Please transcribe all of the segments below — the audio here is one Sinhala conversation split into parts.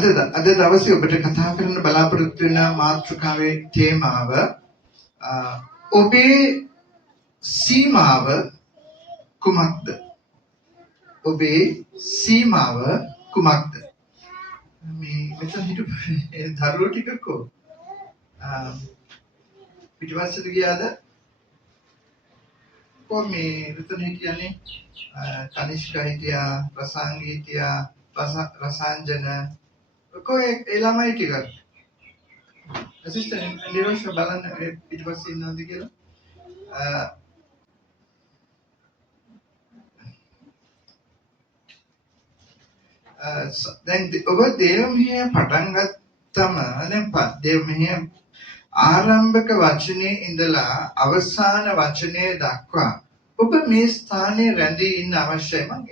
අද දවසේ ඔබට කතා කරන්න බලාපොරොත්තු වෙන මාතෘකාවේ තේමාව ඔබේ සීමාව කුමක්ද? ඔබේ සීමාව කුමක්ද? මේ මෙතන හිටපු දරුවෝ ටිකකෝ පිටිපස්සට ගියාද? මේ මෙතන කියන්නේ කනිෂ්කා හිටියා, ප්‍රසංගී හිටියා, රසාංජන කොහේ ඒ ළමයි ටික අසිස්ටන්ට් නිරෝෂ බලන්න පිටිපස්සේ ඉන්නවද කියලා. දැන් ඔබ දේවමහේ පටන් ගත්තම දැන් දේවමහේ ආරම්භක වචනේ ඉඳලා අවසාන වචනේ දක්වා ඔබ මේ ස්ථානයේ රැඳී ඉන්න අවශ්‍යයි. මම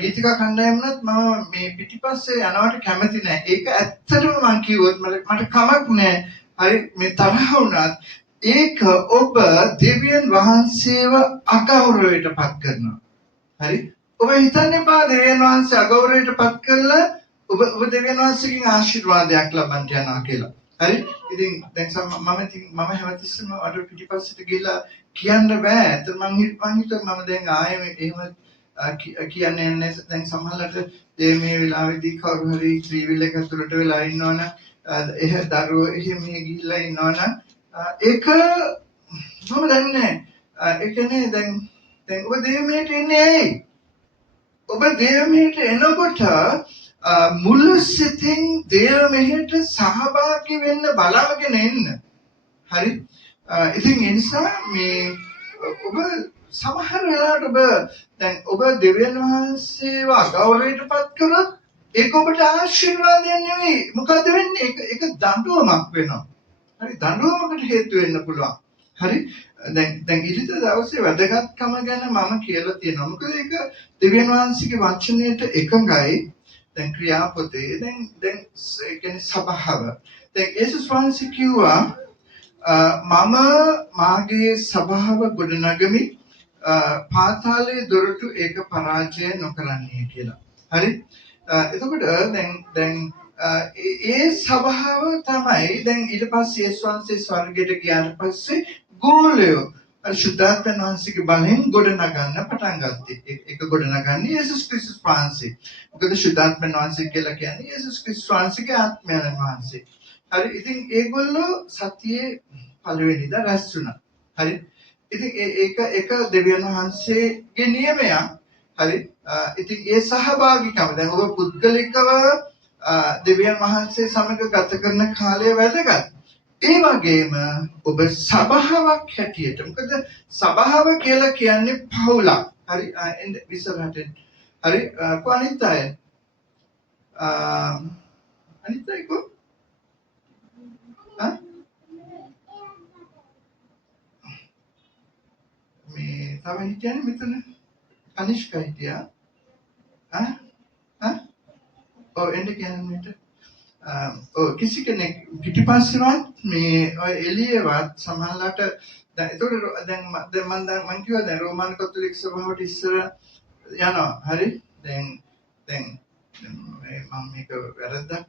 ගීතිකා කණ්ඩායමනත් මම මේ පිටිපස්සේ යනවට කැමති නැහැ. ඒක ඇත්තටම මම කිව්වොත් මට කමක් නැහැ. හරි මේ තරහ වුණත් ඒක ඔබ දෙවියන් වහන්සේව අගෞරවයට පත් කරනවා. හරි ඔබ හිතන්න එපා දෙවියන් වහන්සේ අගෞරවයට පත් කරලා ඔබ දෙවියන් වහන්සේගෙන් ආශිර්වාදයක් ලබන්න යනවා කියලා. හරි ඉතින් දැන් මම හැමතිස්සෙම අර පිටිපස්සට ගිහලා කියන්න බෑ. ඒත් මම හිතුවා මම දැන් ආයෙ එහෙම කියන්නේ නැහැ. දැන් සමහරවිට මේ වෙලාවේදී කවුරු හරි ත්‍රිවිල් එක ඇතුළට වෙලා ඉන්නවනම් එහෙ දරුවෝ එහෙම ගිහිල්ලා ඉන්නවනම් ඒක මම දන්නේ නැහැ. ඒ කියන්නේ දැන් ඔබ දෙවියන්ට එන්නේ ඇයි? ඔබ දෙවියන්ට එනකොට මුළු සිතින් දෙවියන්ට සහභාගී වෙන්න බලාගෙන එන්න. හරි? ඉතින් ඒ නිසා මේ ඔබ සමහර වෙලාවට ඔබ දෙවියන් වහන්සේව අගෞරවයටපත් කරොත් ඒක ඔබට ආශිර්වාදයක් නෙවෙයි. මොකද වෙන්නේ? ඒක දඬුවමක් වෙනවා. හරි දඬුවමකට හේතු වෙන්න පුළුවන්. හරි දැන් ඊට දවසේ වැදගත්කම ගැන මම කියලා තියෙනවා. මොකද ඒක දෙවියන් වහන්සේගේ වචනයට එකඟයි. දැන් ක්‍රියාපොතේ දැන් ඒ කියන්නේ සබහව. දැන් යේසුස් වහන්සේ කිව්වා මම මාගේ සබහව ගොඩනගමි පාතාලයේ දොරටු ඒක පරාජය නොකරන්නේ කියලා. හරි එතකොට දැන් ඒ සබහව තමයි දැන් ඊට පස්සේ යේසුස් වහන්සේ ස්වර්ගයට ගියාට පස්සේ ගෝලයෝ ශුද්ධාත්ම වහන්සේගේ බලෙන් ගොඩනගන්න පටන් ගත්තේ. ඒක ගොඩනගන්නේ යේසුස් ක්‍රිස්තුස් වහන්සේ. මොකද ශුද්ධාත්ම වහන්සේ කියලා කියන්නේ යේසුස් ක්‍රිස්තුස් වහන්සේගේ ආත්මයන් වහන්සේ. හරි ඉතින් ඒගොල්ලෝ සතියේ පළවෙනිදා රැස් වුණා. හරි ඉතින් ඒක දෙවියන් වහන්සේගේ නියමයක්. හරි ඉතින් ඒ සහභාගීකම දැන් ඔබ පුද්ගලිකව දෙවියන් වහන්සේ සමග ගත කරන කාලය වැදගත්. ඒ වගේම ඔබ සභාවක් හැටියට මොකද සභාව කියලා කියන්නේ පවුලක්. හරි විසරහට හරි කොහොනිතයි අනිතයි කො මේ තව හිටියනේ මෙතන කනිෂ්කා හිටියා. ඔව් එන්න කියන්නේ කිසි කෙනෙක් පිටිපස්සෙවත් මේ ඔය එළියවත් සමහරලාට දැන් ඒතකොට දැන් මම කිව්වා දැන් රෝමාන කතෝලික සභාවට ඉස්සර යනවා. හරි දැන් මම මේක වැරද්දක්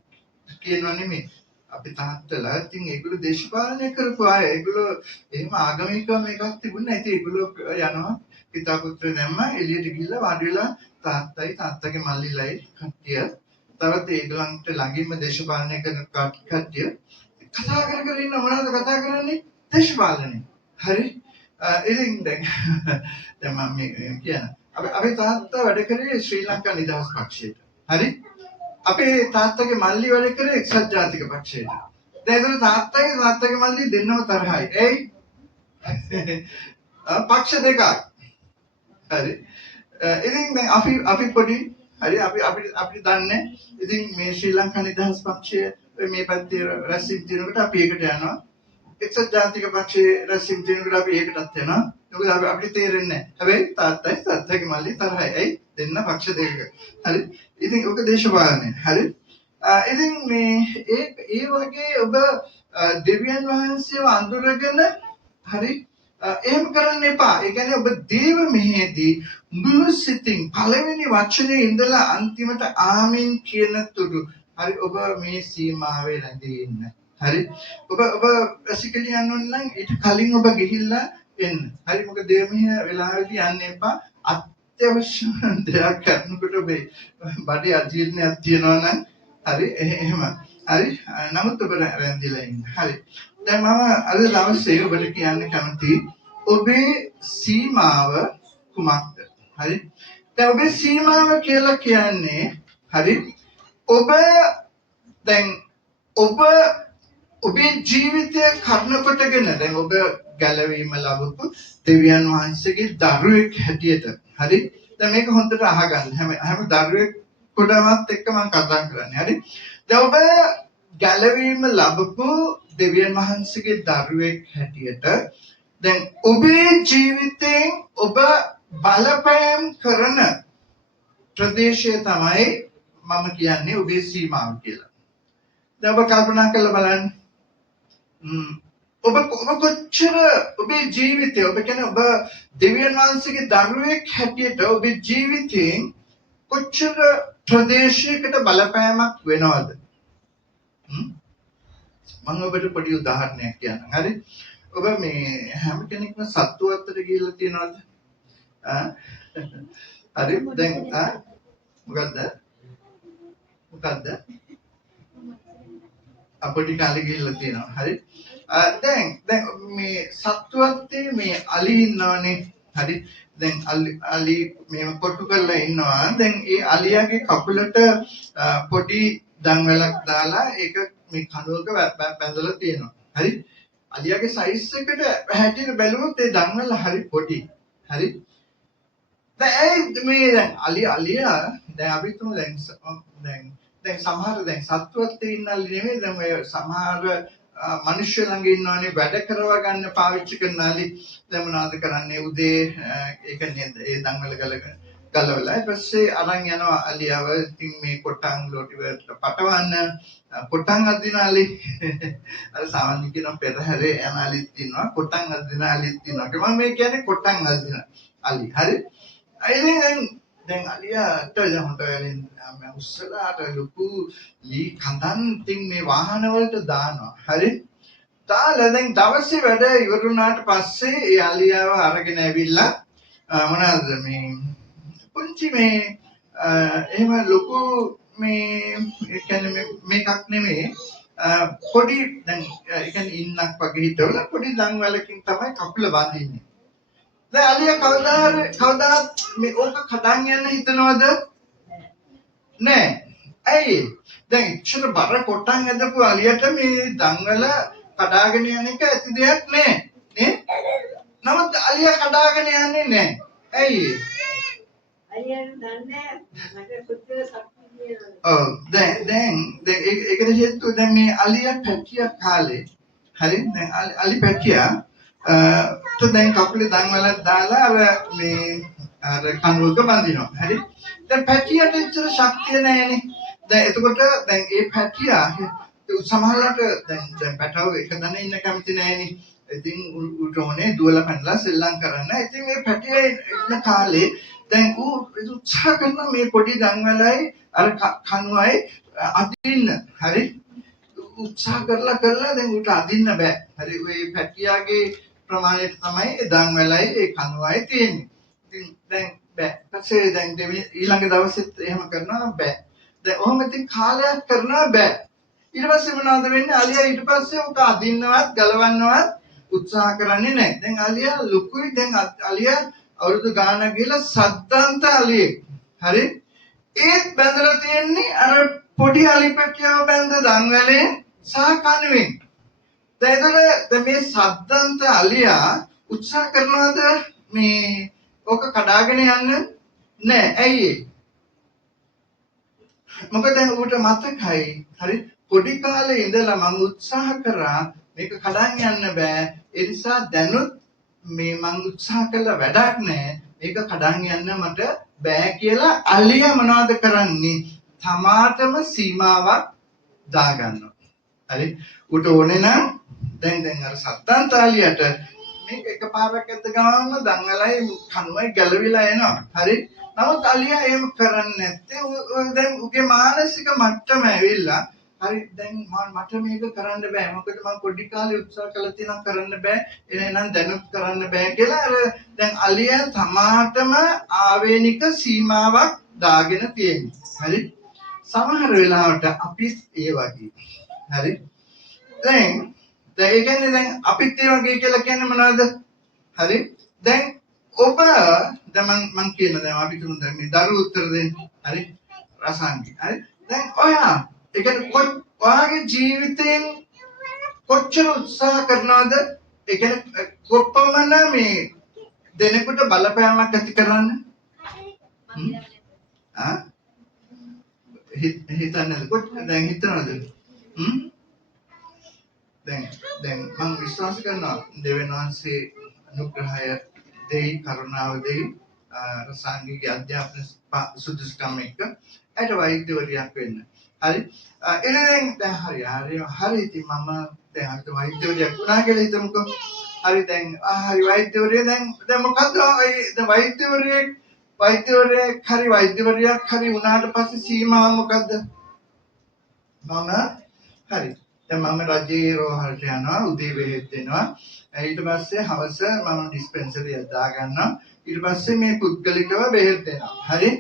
කියනවා නෙමෙයි. අපි තාත්තලා ඉතින් ඒගොල්ලෝ දේශපාලනය කරපු අය. ඒගොල්ලෝ එහෙම ආගමික මේකක් තිබුණේ නැහැ. ඉතින් ඒගොල්ලෝ යනවා පිතා පුත්‍ර දැම්ම එළියට ගිහිල්ලා වාඩි වෙලා තාත්තගේ මල්ලිලයි කට්ටිය තවත් ඒගොල්ලන්ට ළඟින්ම දේශපාලනය කරන කට්ටිය කතා කර ඉන්න මොනවද කතා කරන්නේ? දේශපාලනය. හරි ඉතින් දැන් මම මේ කියන අපේ තාත්තා වැඩ කරේ ශ්‍රී ලංකා නිදහස් පක්ෂයට. හරි අපේ තාත්තගේ මල්ලි වැඩ කරේ එක්සත් ජාතික පක්ෂයට. දැන් ඒක තාත්තගේ මල්ලි දෙන්නම තරහයි. එයි පක්ෂ දෙකක්. හරි ඉතින් දැන් අපි පොඩි හරි අපි දන්නේ ඉතින් මේ ශ්‍රී ලංකා නිදහස් පක්ෂය මේ පැත්තේ රැස්වීම දිනකට අපි ඒකට යනවා. එක්සත් ජාතික පක්ෂයේ රැස්වීම දිනකට අපි ඒකටත් යනවා. මොකද අපිට තේරෙන්නේ නැහැ. හැබැයි තාත්තගේ මල්ලි තරහයි. ඇයි දෙන්න පක්ෂ දෙකක. හරි ඉතින් ඔක දේශපාලනය. හරි ඉතින් මේ ඒ වගේ ඔබ දෙවියන් වහන්සේව අඳුරගෙන හරි එහෙම කරන්න එපා. ඒ කියන්නේ ඔබ දේව මෙහෙදී මුළු සිතින් පළවෙනි වචනේ ඉඳලා අන්තිමට ආමෙන් කියන තුරු හරි ඔබ මේ සීමාවේ රැඳී ඉන්න. හරි. ඔබ බැසිකලි යන්න නම් ඊට කලින් ඔබ ගිහිල්ලා එන්න. හරි මොකද දේව මෙහෙ වෙලාවෙදී යන්න එපා. අත්‍යවශ්‍ය දෙයක් කරනකොට ඔබේ බඩේ අජීර්ණයක් තියෙනවා නම් හරි එහෙම. හරි. නමුත් ඔබ රැඳිලා ඉන්න. හරි. දැන් මම අද දවසේ ඔබට කියන්න කැමතියි ඔබේ සීමාව කුමක්ද? හරි. දැන් ඔබේ සීමාව කියලා කියන්නේ හරි ඔබ දැන් ඔබ ඔබේ ජීවිතය කර්ණ කොටගෙන දැන් ඔබ ගැලවීම ලැබපු දෙවියන් වහන්සේගේ දරුවෙක් හැටියට හරි දැන් මේක හොඳට අහගන්න හැම දරුවෙක් කොටමත් එක්ක මම කතා කරන්නේ හරි දැන් ඔබ ගැලවීම ලැබපු දෙවියන් වහන්සේගේ දරුවෙක් හැටියට දැන් ඔබේ ජීවිතයෙන් ඔබ බලපෑම් කරන ප්‍රදේශය තමයි මම කියන්නේ ඔබේ සීමාව කියලා. දැන් ඔබ කල්පනා කරලා බලන්න. ඔබ කොච්චර ඔබේ ජීවිතය ඔබ කියන්නේ ඔබ දෙවියන් වහන්සේගේ දරුවෙක් හැටියට ඔබේ ජීවිතයෙන් කොච්චර ප්‍රදේශයකට බලපෑමක් වෙනවද? මම ඔබට පොඩි උදාහරණයක් කියන්නම්. හරි? ඔබ මේ හැම කෙනෙක්ම සත්තු අතර ගිහිල්ලා තියනවද? හරි දැන් මොකද්ද? අපොඩි කාලේ ගිහිල්ලා තියෙනවා. හරි. දැන් මේ සත්වත්තේ මේ අලි ඉන්නවනේ. හරි. දැන් අලි මේව කොටු කරලා ඉන්නවා. දැන් ඒ අලියාගේ කකුලට පොඩි දන්වැලක් දාලා ඒක මේ කනුවක බැඳලා තියෙනවා. හරි. අලියාගේ සයිස් එකට හැටියට බැලුවොත් ඒ දන්වැල හරි පොඩි. හරි. දැන් මේ දැන් අලියා දැන් අපි තුමු දැන් සමහර දැන් සත්වත්තේ ඉන්න අලි නෙමෙයි දැන් ඔය සමහර මිනිස්සු ළඟ ඉන්නවනේ වැඩ කරවා ගන්න පාවිච්චි කරන අලි දැන් මොනවද කරන්නේ උදේ ඒක නේද ඒ දන්වල ගලවලා ඊට පස්සේ අරන් යනවා අලියව ඉතින් මේ කොටන් ලොටි වලට පටවන්න කොටන් අදින අලි අර සාමාන්‍ය කියන පෙරහැරේ යන අලිත් ඉන්නවා කොටන් අදින අලිත් ඉන්නවා මම මේ කියන්නේ කොටන් අදින අලි හරි දැන් අලියාට හොඳට උස්සලාට ලොකු ලී කඳන් තින් මේ වාහන වලට දානවා. හරි? දාලා දැන් දවසේ වැඩ ඉවරුණාට පස්සේ ඒ අලියාව අරගෙන ඇවිල්ලා මොනවාද මේ පුංචි මේ එහෙම ලොකු මේ ඒ කියන්නේ මේකක් නෙමෙයි පොඩි දැන් ඒ කියන්නේ ඉන්නක් වගේ හිටවල පොඩි දන් වලකින් තමයි කකුල බඳින්නේ. දැන් අලියා කවදාවත් මේ ඕක කඩන් යන්න හිතනවද? නෑ. ඇයි? දැන් ඉච්චර බර කොටන් ඇදපු අලියට මේ දන්වල කඩාගෙන යන එක ඇති දෙයක් නෑ. නේ? නමුත් අලියා කඩාගෙන යන්නේ නෑ. ඇයි? අලියාට දන්නේ මට පුතේ සක්තිය ඔව් දැන් ඒකට හේතුව දැන් මේ අලියා පැටිය කාලේ හරි දැන් අලි පැටියා දැන් කකුලේ දන්වලක් දාලා අර මේ අර කනුවක බඳිනවා. හරි? දැන් පැටියට ඉච්චර ශක්තිය නැහැනේ. දැන් එතකොට දැන් ඒ පැටියා සමහරවිට දැන් පැටව එක දන ඉන්න කැමති නැහැනේ. ඉතින් උටෝනේ දුවලා පැනලා සෙල්ලම් කරන්න. ඉතින් මේ පැටියා ඉන්න කාලේ දැන් ඌ උත්සාහ කරනවා මේ පොඩි දන්වලයි අර කනුවයි අදින්න. හරි? උත්සාහ කරලා දැන් ඌට අදින්න බෑ. හරි? ඔය පැටියාගේ ප්‍රමාණයට තමයි ඒ දන්වලයි ඒ කනුවයි තියෙන්නේ. ඉතින් දැන් බෑ. ඊපස්සේ දැන් ඊළඟ දවසෙත් එහෙම කරනවා බෑ. දැන් ඔහොම ඉතින් කාලයක් කරනවා බෑ. ඊට පස්සේ මොනවද වෙන්නේ? අලියා ඊට පස්සේ උක අදින්නවත් ගලවන්නවත් උත්සාහ කරන්නේ නැහැ. දැන් අලියා ලොකුයි දැන් අලියා අවුරුදු ගානක් ගිහලා සද්දන්ත අලියෙක්. හරි? ඒත් බැඳලා තියෙන්නේ අර පොඩි අලි පැටියව බැඳ දන්වැලේ සහ කණුවෙන්. දැන් මේ සද්දන්ත අලියා උත්සාහ කරනවද මේ ඕක කඩාගෙන යන්න? නෑ. ඇයි? මොකද දැන් ඌට මතකයි. හරි? පොඩි කාලේ ඉඳලා මම උත්සාහ කරා මේක කඩන් යන්න බෑ. ඒ නිසා දැනුත් මේ මම උත්සාහ කළා වැඩක් නෑ. මේක කඩන් යන්න මට බෑ කියලා අලියා මොනවද කරන්නේ? තමාටම සීමාවක් දාගන්නවා. හරි? ඌට ඕනේ නම් දැන් අර සද්දන්ත අලියට මේක එකපාරක් ඇත්ත ගාම දංගලයි කනුවයි ගැලවිලා එනවා. හරි. නමුත් අලියා එහෙම කරන්නේ නැත්තේ දැන් උගේ මානසික මට්ටම ඇවිල්ලා හරි දැන් මට මේක කරන්න බෑ. මොකද මම පොඩි කාලේ උත්සාහ කළා තියෙනවා කරන්න බෑ. එහෙනම් දැනුත් කරන්න බෑ කියලා අර දැන් අලියා තමාටම ආවේනික සීමාවක් දාගෙන තියෙනවා. හරි. සමහර වෙලාවට අපි ඒ වගේ. හරි. දැන් ඒ කියන්නේ දැන් අපිත් ඒ වගේ කියලා කියන්නේ මොනවද? හරි. දැන් ඔබ දැන් මං කියන දැන් අපි තුමු දැන් මේ දරුවෝ උත්තර දෙන්න. හරි. රසාංගි. හරි. දැන් ඔයා ඒ කියන්නේ ඔයාගේ ජීවිතයෙන් කොච්චර උත්සාහ කරනවද? ඒ කියන්නේ කොපමණ මේ දෙනෙකුට බලපෑමක් ඇති කරන්න? ආ හිතන්නද? දැන් හිතනවද? දැන් මම විශ්වාස කරනවා දෙවියන් වහන්සේ අනුග්‍රහය දෙයි කරුණාව දෙයි රසාංගික අධ්‍යාපන සුදුසුකම් එක්ක ඇයට වෛද්‍යවරියක් වෙන්න. හරි. දැන් හරි ඉතින් මම දැන් අද වෛද්‍යවරියක් වුණා කියලා හිතමුකෝ. හරි දැන් හරි වෛද්‍යවරිය දැන් මොකද්ද දැන් වෛද්‍යවරියක් හරි වුණාට පස්සේ සීමාව මොකද්ද? මම හරි දැන් මම රජයේ රෝහලට යනවා උදේ බෙහෙත් දෙනවා ඊට පස්සේ හවස මම ඩිස්පෙන්සරි එක දා ගන්නවා ඊට පස්සේ මේ පුද්ගලිකව බෙහෙත් දෙනවා හරි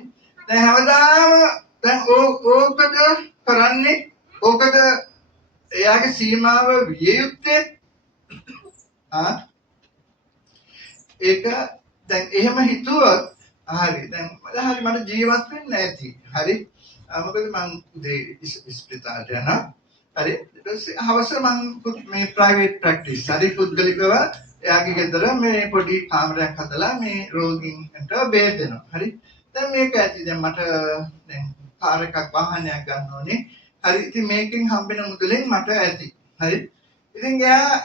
දැන් හැමදාම දැන් ඕකද කරන්නේ ඕකද එයාගේ සීමාව විය යුත්තේ ඒක දැන් එහෙම හිතුවොත් හරි දැන් හරි මට ජීවත් වෙන්න නැති හරි මොකද මම උදේ ඉස්පිරිතාලට යනවා හරි ඊට පස්සේ හවස මම මේ ප්‍රයිවට් ප්‍රැක්ටිස් හරි පුද්ගලිකව එයාගේ ගෙදර මේ පොඩි කාමරයක් හදලා මේ රෝගීන්ට බෙහෙත් දෙනවා හරි දැන් මේක ඇති දැන් මට දැන් කාර් එකක් වාහනයක් ගන්න ඕනේ හරි ඉතින් මේකෙන් හම්බෙන මුදලෙන් මට ඇති හරි ඉතින් එයා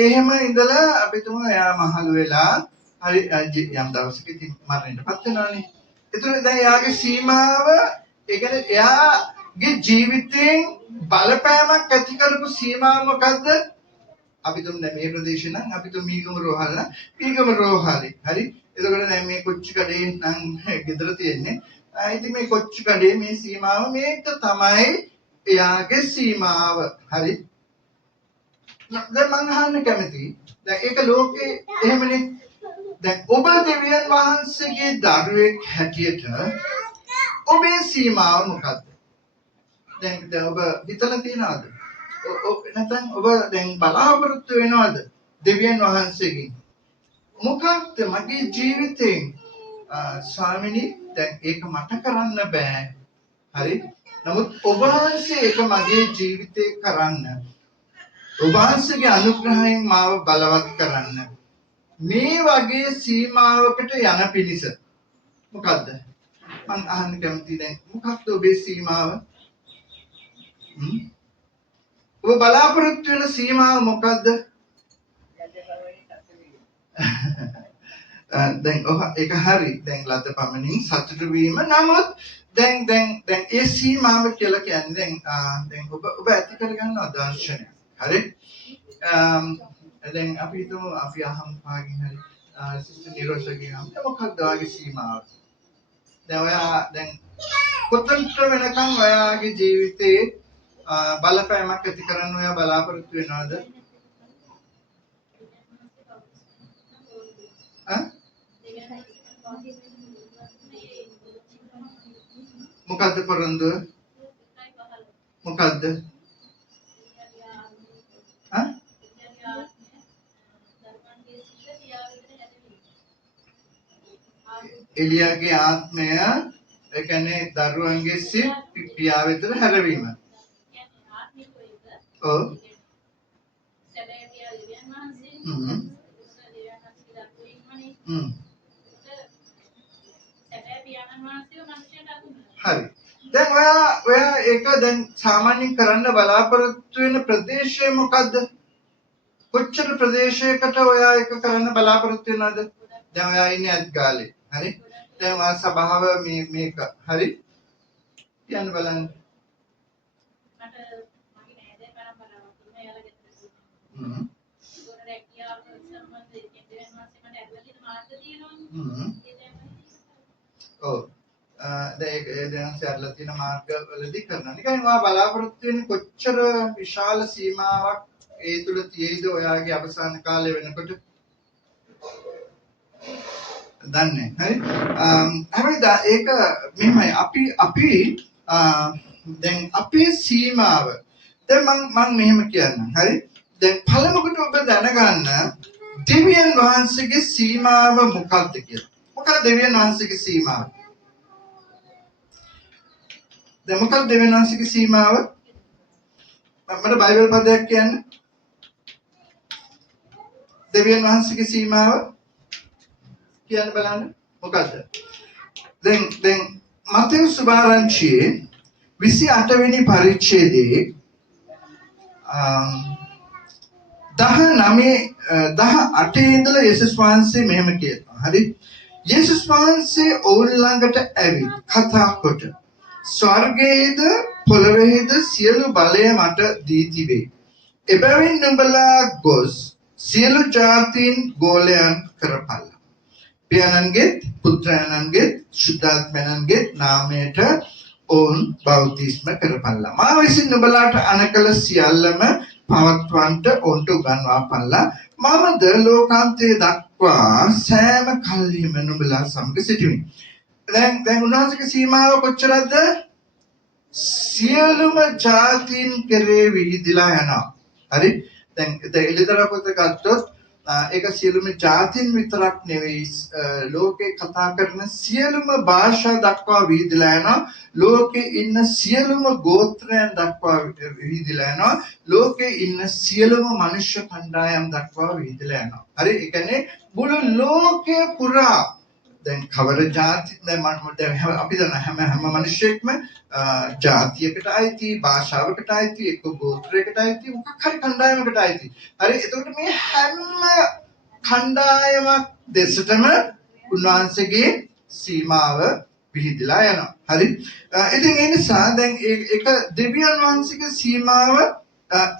එහෙම ඉඳලා අපි තුමු එයා මහලු වෙලා හරි යම් දවසක ඉතින් මරණයටපත් වෙනවානේ ඒතර දැන් එයාගේ සීමාව ඒ කියන්නේ එයාගේ ජීවිතයෙන් බලපෑමක් ඇති කරපු සීමාව මොකද්ද? අපි තුන් දැන් මේ ප්‍රදේශේ නම් අපි තුන් මීගම රෝහලේ. හරි. එතකොට දැන් මේ කොච්චි කඩේ නම් ගෙදර තියෙන්නේ. ඉතින් මේ කොච්චි කඩේ මේ සීමාව මේක තමයි එයාගේ සීමාව. හරි. දැන් මම අහන්න කැමතියි. දැන් ඒක ලෝකේ එහෙමනේ. දැන් ඔබ දෙවියන් වහන්සේගේ දරුවෙක් හැටියට ඔබේ සීමාව මොකද්ද? දැන් ඔබ හිතලා තියනවද? නැත්නම් ඔබ දැන් බලාපොරොත්තු වෙනවද දෙවියන් වහන්සේගෙන්? මොකක්ද මගේ ජීවිතේ ස්වාමිනී දැන් ඒක මට කරන්න බෑ. හරි? නමුත් ඔබ වහන්සේ ඒක මගේ ජීවිතේ කරන්න. ඔබ වහන්සේගේ අනුග්‍රහයෙන් මාව බලවත් කරන්න. මේ වගේ සීමාවකට යන පිණිස මොකද්ද? මම අහන්න කැමතියි දැන් මොකක්ද ඔබේ සීමාව? ඔබ බලාපොරොත්තු වෙන සීමාව මොකද්ද? දැන් ඒක හරි. දැන් ලද පමණින් සතුටු වීම. නමුත් දැන් ඒ සීමාව කියලා කියන්නේ දැන් ඔබ ඇති කරගන්නවා දර්ශනය. හරි? දැන් අපි හිතමු අපි අහම් පාගින් හරි සිස්ටර් නිරෝෂගේ නම් මොකක්ද ඔයාගේ සීමාව? දැන් ඔයා දැන් කොතනට වෙනකන් ඔයාගේ ජීවිතේ බලපෑමක් ඇති කරන්න ඔයා බලාපොරොත්තු වෙනවද? මොකද්ද පොරොන්දුව? මොකද්ද? එලියාගේ ආත්මය ඒ කියන්නේ දරුවන්ගේ සිත් පියා වෙතට හැරවීම. ඔව්. හරි. දැන් ඔයා ඒක දැන් සාමාන්‍යයෙන් කරන්න බලාපොරොත්තු වෙන ප්‍රදේශය මොකද්ද? කොච්චර ප්‍රදේශයකට ඔයා ඒක කරන්න බලාපොරොත්තු වෙනවද? දැන් ඔයා ඉන්නේ අත්ගාලේ. හරි? දැන් ඔයා සභාව මේක. හරි? කියන්න බලන්න. ඔව් දැන් සරල තියෙන මාර්ගවලදී කරනවා. නිකන් ඔයා බලාපොරොත්තු වෙන්නේ කොච්චර විශාල සීමාවක් ඒ තුල තියෙයිද ඔයාගේ අවසාන කාලය වෙනකොට දන්නේ හරි හැබැයි ඒක මෙහෙමයි අපි දැන් අපේ සීමාව දැන් මම මෙහෙම කියන්නම් හරි දැන් පළමුවට ඔබ දැනගන්න දෙවියන් වහන්සේගේ සීමාව මොකක්ද කියලා මොකක්ද දෙවියන් වහන්සේගේ සීමාව දැන් මොකක්ද දෙවියන් වහන්සේගේ සීමාව මට බයිබල් පදයක් කියන්න දෙවියන් වහන්සේගේ සීමාව කියන්න බලන්න මොකද්ද දැන් මතෙව් සුභාරංචියේ 28 වෙනි පරිච්ඡේදයේ 18 ඉඳලා යේසුස් වහන්සේ මෙහෙම කියනවා හරි යේසුස් වහන්සේ ඔවුන් ළඟට ඇවිත් කතා කොට ස්වර්ගයේද පොළොවේද සියලු බලය මට දී තිබේ එබැවින් නුඹලා ගොස් සියලු ජාතීන් ගෝලයන් කරපල්ලා පියාණන්ගේ පුත්‍රයන්ගේ සුද්ධාත්මයන්ගේ නාමයට ඔවුන් බෞතිස්ම කරපල්ලා මා විසින් නුඹලාට අනකල සියල්ලම පවත්වන්නට ඔවුන්ට උගන්වාපල්ලා මමද ලෝකාන්තයේ දක්වා සෑම කල්හිම නුඹලා සමග සිටිමි දැන් උන්වහන්සේගේ සීමාව කොච්චරද සියලුම ජාතීන් කෙරේ විහිදිලා යනවා හරි දැන් එළිදර පොත ගත්තොත් ඒක සියලුම ජාතීන් විතරක් නෙවෙයි ලෝකේ කතා කරන සියලුම භාෂා දක්වා විහිදලා යනවා ලෝකේ ඉන්න සියලුම ගෝත්‍රයන් දක්වා විහිදලා යනවා ලෝකේ ඉන්න සියලුම මනුෂ්‍ය කණ්ඩායම් දක්වා විහිදලා යනවා හරි ඒ කියන්නේ මුළු ලෝකේ පුරා දැන් කවර ජාති දැන් අපි දන්න හැම මිනිහෙක්ම ජාතියකට අයිති භාෂාවකට අයිති එක්ක ගෝත්‍රයකට අයිති මොකක් හරි කණ්ඩායමකට අයිති හරි එතකොට මේ හැම කණ්ඩායමක් දෙසටම උන්වහන්සේගේ සීමාව විහිදලා යනවා හරි ඉතින් ඒ නිසා දැන් ඒක දෙවියන් වහන්සේගේ සීමාව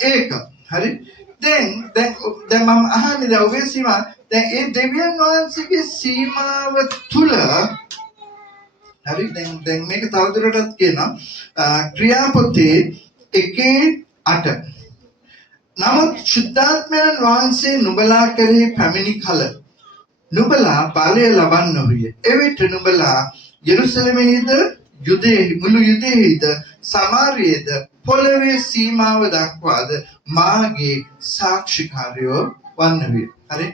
ඒක හරි දැන් මම අහන්නේ දැන් ඔබේ සීමාව දැන් ඒ දෙවියන් වහන්සේගේ සීමාව තුල හරි දැන් මේක තවදුරටත් කියනවා ක්‍රියාපොතේ 1:8 නමුත් සුද්ධාත්මයන් වහන්සේ නුඹලා කෙරෙහි පැමිණි කල නුඹලා බලය ලබන්නෝය එවිට නුඹලා යෙරුසලමේද යුදෙහි මුළු යුදෙහිද සමාරියේද පොළවේ සීමාව දක්වාද මාගේ සාක්ෂිකාරයෝ වන්නවිය හරි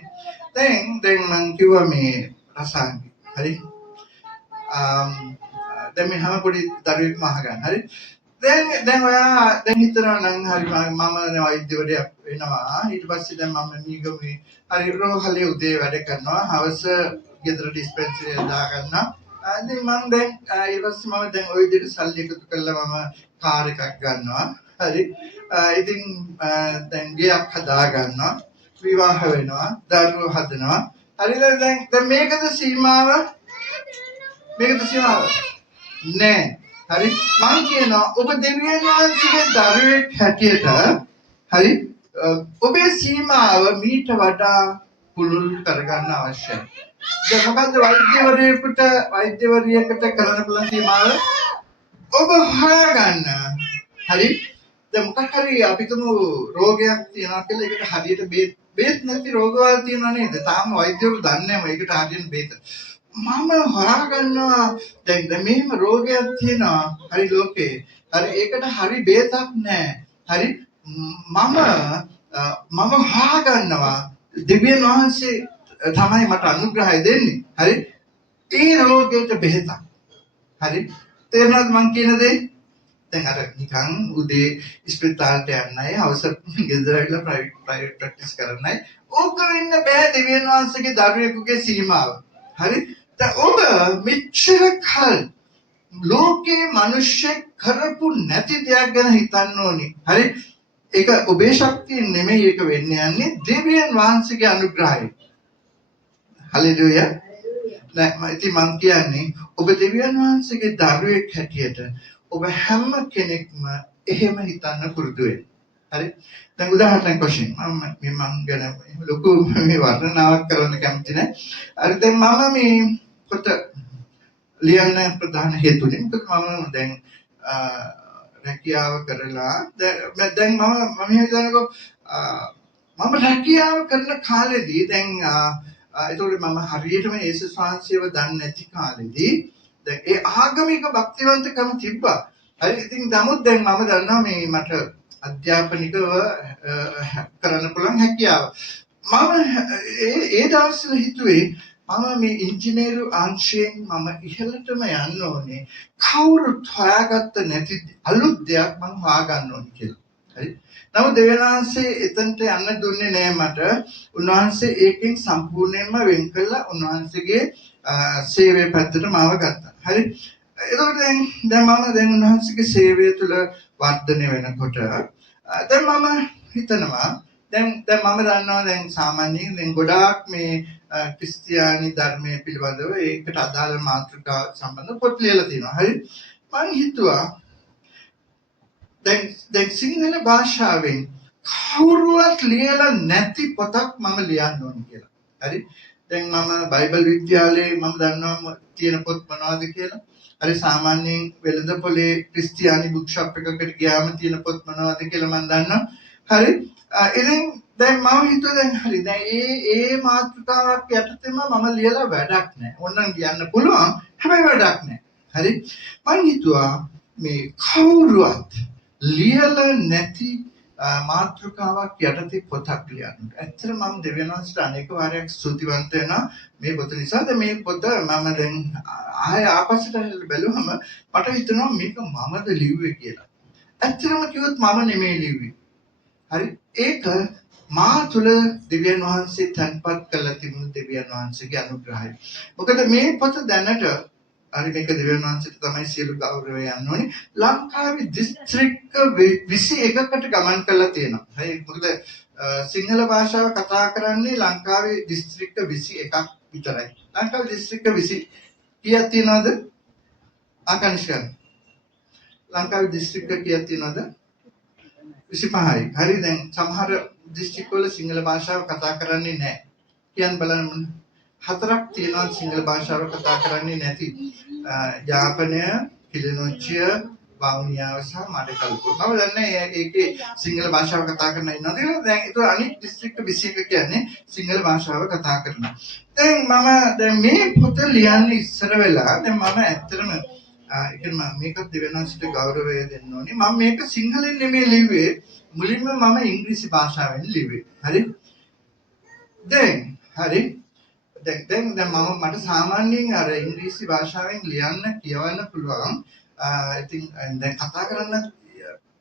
දැන් මම කිව්වා මේ රසායනික හරි දැන් මේ හැම පොඩි දරුවෙක්ම අහගන්න හරි දැන් ඔයා දැන් හිතනවා නම් හරි මම වෛද්‍යවරයෙක් වෙනවා ඊට පස්සේ දැන් මම නිගමේ හරි රෝහලේ උදේ වැඩ කරනවා හවස ගෙදර ඩිස්පෙන්සරි දා ගන්නවා ඉතින් මම දැන් ඊට පස්සේ මම දැන් ওই විදිහට සල්ලි එකතු කරලා මම කාර් එකක් ගන්නවා හරි ඉතින් දැන් ගියක් හදා ගන්නවා විවාහ වෙනවා දරුවෝ හදනවා හරිද දැන් මේකද සීමාව නෑ හරි මම කියනවා ඔබ දෙවියන් වහන්සේගේ දරුවෙක් හැටියට හරි ඔබේ සීමාව මීට වඩා පුළුල් කරගන්න අවශ්‍යයි දැන් මොකද්ද වෛද්‍යවරියකට කරන්න පුළුවන් සීමාව ඔබ හොයාගන්න හරි දැන් මොකක් හරි අපි තුමු රෝගයක් තියෙනවා කියලා ඒකට හරියට බේත් නැති රෝගවල් තියෙනවා නේද? තාම වෛද්‍යවරු දන්නේ නැහැ මේකට හරියට බේත. මම හොයාගන්නවා දැන් මෙහෙම රෝගයක් තියෙනවා හරි ලෝකේ. හරි ඒකට හරි බේතක් නැහැ. හරි මම හොයාගන්නවා දෙවියන් වහන්සේ තමයි මට අනුග්‍රහය දෙන්නේ. හරි ඒ රෝගයට බෙහෙතක්. හරි තේරුණාද මං කියන දේ? දැන් අර නිකන් උදේ ස්පිරිතාලට යන්නයි හවස ගෙදර ඇවිල්ලා ප්‍රයිවට් ප්‍රැක්ටිස් කරන්නයි ඕක වෙන්න බෑ දෙවියන් වහන්සේගේ දරුවෙකුගේ සීමාව. හරි දැන් ඔබ මෙච්චර කල් ලෝකේ මිනිස්සු කරපු නැති දෙයක් ගැන හිතන්න ඕනි. හරි ඒක ඔබේ ශක්තිය නෙමෙයි ඒක වෙන්න යන්නේ දෙවියන් වහන්සේගේ අනුග්‍රහය. හලෙලූයා. මම කියන්නේ ඔබ දෙවියන් වහන්සේගේ දරුවෙක් හැටියට ඔබ හැම කෙනෙක්ම එහෙම හිතන්න පුරුදු වෙන්න. හරි. දැන් උදාහරණයක් වශයෙන් මම ගැන ලොකු මේ වර්ණනාවක් කරන්න කැමති නැහැ. හරි දැන් මම මේ පොත ලියන්න ප්‍රධාන හේතුව මම දැන් රැකියාව කරලා දැන් මම හිතනකො මම රැකියාව කරන කාලෙදී දැන් ඒතකොට මම හරියටම යේසුස් වහන්සේව දන්නේ නැති කාලෙදී දැන් ඒ ආගමික භක්තිවන්තකම තිබ්බා. හරි ඉතින් නමුත් දැන් මම දන්නවා මේ මට අධ්‍යාපනිකව කරන්න පුළුවන් හැකියාව. මම ඒ දවස්වල හිතුවේ මම මේ ඉංජිනේරු අංශයෙන් මම ඉහළටම යන්න ඕනේ. කවුරුත් හොයාගත්ත නැති අලුත් දෙයක් මම හොයාගන්න ඕනේ කියලා. හරි. නමුත් දෙවියන්වහන්සේ එතනට යන්න දුන්නේ නෑ මට. උන්වහන්සේ ඒකෙන් සම්පූර්ණයෙන්ම වෙන් කළා. උන්වහන්සේගේ සේවය පැත්තට මාව ගත්තා. හරි. එතකොට දැන් මම උන්වහන්සේගේ සේවය තුළ වර්ධනය වෙනකොට දැන් මම හිතනවා දැන් මම දන්නවා දැන් සාමාන්‍යයෙන් දැන් ගොඩාක් මේ ක්‍රිස්තියානි ධර්මයේ පිළිබඳව ඒකට අදාළ මාතෘකා සම්බන්ධ පොත් ලියලා තියෙනවා. හරි. මම හිතුවා දැන් සිංහල භාෂාවෙන් කවුරුවත් ලියලා නැති පොතක් මම ලියන්න ඕනේ කියලා. හරි. දැන් මම බයිබල් විද්‍යාලයේ මම දන්නවා තියෙන පොත් මොනවද කියලා. හරි සාමාන්‍යයෙන් වෙළඳපොලේ ක්‍රිස්තියානි බුක් ෂොප් එකකට ගියාම තියෙන පොත් මොනවද කියලා මම දන්නවා. හරි. ඉතින් දැන් මම හිතුවා දැන් හරි දැන් ඒ මාතෘකාවක් යටතේම මම ලියලා වැඩක් නැහැ. ඕනනම් කියන්න පුළුවන්. හැබැයි වැඩක් නැහැ. හරි. මම හිතුවා මේ කවුරුවත් ලියලා නැති මාතෘකාවක් යටතේ පොතක් ලියන්න. ඇත්තට මම දෙවියන් වහන්සේට අනේක වාරයක් ස්තුතිවන්ත වෙනවා මේ පොත නිසා. මේ පොත මම දැන් ආයෙ ආපස්සට බැලුවම මට හිතෙනවා මේක මමද ලිව්වේ කියලා. ඇත්තටම කිව්වොත් මම නෙමෙයි ලිව්වේ. හරි ඒක මා තුළ දෙවියන් වහන්සේ තන්පත් කළ තිබුණු දෙවියන් වහන්සේගේ අනුග්‍රහය. මොකද මේ පොත දැනට හරි මේක දෙවියන් වහන්සේට තමයි සියලු ගෞරවය යන්න ඕනේ. ලංකාවේ දිස්ත්‍රික්ක 21කට ගමන් කරලා තියෙනවා. හරි මොකද සිංහල භාෂාව කතා කරන්නේ ලංකාවේ දිස්ත්‍රික්ක 21ක් විතරයි. ලංකාවේ දිස්ත්‍රික්ක 20 කීයක් තියෙනවද? ආකනිෂ්කන්. ලංකාවේ දිස්ත්‍රික්ක කීයක් තියෙනවද? 25යි. හරි දැන් සමහර දිස්ත්‍රික්කවල සිංහල භාෂාව කතා කරන්නේ නැහැ. කියන්න බලන්න 4ක් තියෙනවා සිංහල භාෂාව කතා කරන්නේ නැති. යාපනය, කිලිනොච්චිය, වවුනියාව සහ මඩකල්පුර. මම දන්නේ ඒකේ සිංහල භාෂාව කතා කරන ඉන්නවද කියලා. දැන් ඒක අනිත් දිස්ත්‍රික්ක 21 කියන්නේ සිංහල භාෂාව කතා කරනවා. දැන් මේ පොත ලියන්නේ ඉස්සර වෙලා දැන් මම ඇත්තටම මේකත් දෙවෙනාට ගෞරවය දෙන්න ඕනේ. මම මේක සිංහලෙන් නෙමෙයි ලිව්වේ. මුලින්ම මම ඉංග්‍රීසි භාෂාවෙන් ලිව්වේ. හරි? හරි. දැන් මට සාමාන්‍යයෙන් අර ඉංග්‍රීසි භාෂාවෙන් ලියන්න කියවන්න පුළුවන්. ඉතින් දැන් කතා කරන්න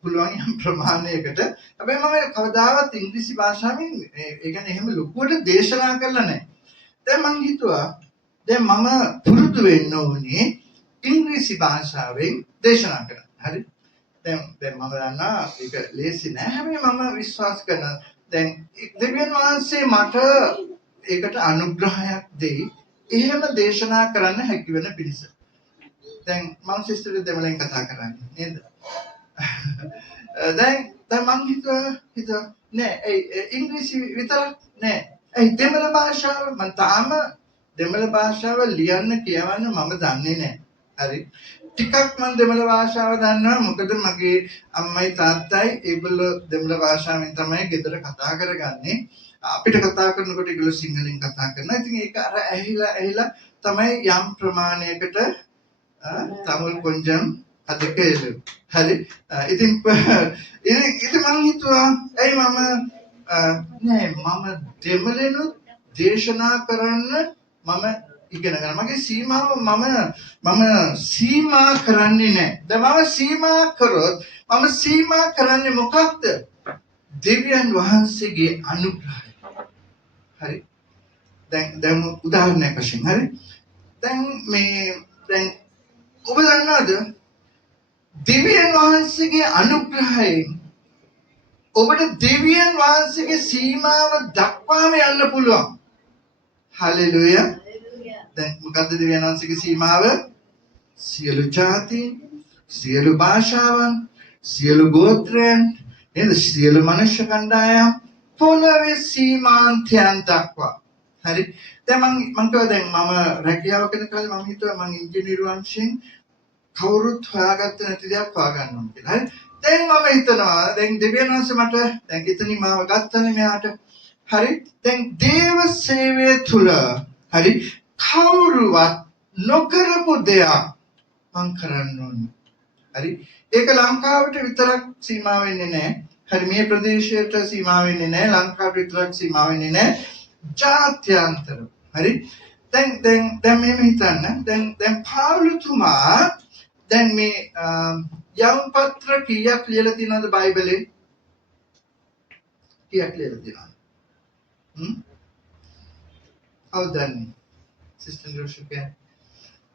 පුළුවන් යම් ප්‍රමාණයකට. හැබැයි මම කවදාවත් ඉංග්‍රීසි භාෂාවෙන් ඒ කියන්නේ එහෙම ලොකුවට දේශනා කරලා නැහැ. දැන් මම හිතුවා දැන් මම පුරුදු වෙන්න ඕනේ ඉංග්‍රීසි භාෂාවෙන් දේශනා කරන්න. හරි? දැන් මම දන්නවා ඒක ලේසි නෑ. හැබැයි මම විශ්වාස කරනවා දැන් දෙවියන් වහන්සේ මට ඒකට අනුග්‍රහයක් දෙයි. එහෙම දේශනා කරන්න හැකි වෙන පිණිස. දැන් මම සිස්ටර් දෙමළෙන් කතා කරන්නේ නේද? දැන් මම හිතුවා නෑ ඉංග්‍රීසි විතරක් නෑ. දෙමළ භාෂාව මම තාම දෙමළ භාෂාව ලියන්න කියවන්න මම දන්නේ නෑ. හරි ටිකක් මම දෙමළ භාෂාව දන්නවා. මොකද මගේ අම්මයි තාත්තයි ඒගොල්ලෝ දෙමළ භාෂාවෙන් තමයි ගෙදර කතා කරගන්නේ. අපිට කතා කරනකොට ඒගොල්ලෝ සිංහලෙන් කතා කරනවා. ඉතින් ඒක අර ඇහිලා තමයි යම් ප්‍රමාණයකට තමිල් කොන්ජම් අධිකයල. හරි ඉතින් මම හිතුවා ඇයි මම දෙමළෙනුත් දේශනා කරන්න මම ඉගෙන ගන්න. මගේ සීමාව මම සීමා කරන්නේ නැහැ. දැන් මම සීමා කරොත් මම සීමා කරන්නේ මොකක්ද? දෙවියන් වහන්සේගේ අනුග්‍රහය. හරි. දැන් උදාහරණයක් වශයෙන් හරි. දැන් ඔබ දන්නවද? දෙවියන් වහන්සේගේ අනුග්‍රහයෙන් ඔබට දෙවියන් වහන්සේගේ සීමාව දක්වාම යන්න පුළුවන්. හලෙලූයා. දැන් මොකද්ද දෙවියන් වහන්සේගේ සීමාව? සියලු ජාතීන්, සියලු භාෂාවන්, සියලු ගෝත්‍රයන්, නේද? සියලු මනුෂ්‍ය කණ්ඩායම් පොළවේ සීමාන්තයන් දක්වා. හරි. දැන් මම කිව්වා දැන් මම රැකියාව කරන කාලේ මම හිතුවා මම ඉංජිනේරු වංශයෙන් කවුරුත් හොයාගත්තේ නැති දෙයක් හොයාගන්න ඕන කියලා. හරි. දැන් මම හිතනවා දැන් දෙවියන් වහන්සේ මට දැන් ඉතින් මාව ගත්තනේ මෙයාට. හරි. දැන් දේව සේවය තුල හරි කවුරුවත් නොකරපු දෙයක් මං කරන්න ඕනේ. හරි. ඒක ලංකාවට විතරක් සීමා වෙන්නේ නැහැ. හරි මේ ප්‍රදේශයට සීමා වෙන්නේ නැහැ. ලංකාවට විතරක් සීමා වෙන්නේ නැහැ. ජාත්‍යන්තර. හරි. දැන් මෙහෙම හිතන්න. දැන් පාවුලතුමා දැන් මේ යම් පත්‍ර කීයක් ලියලා තියෙනවද බයිබලේ? කීයක් ලියලා තියෙනවද? කවුද දන්නේ? සිස්ටර් ජෝෂුකේ.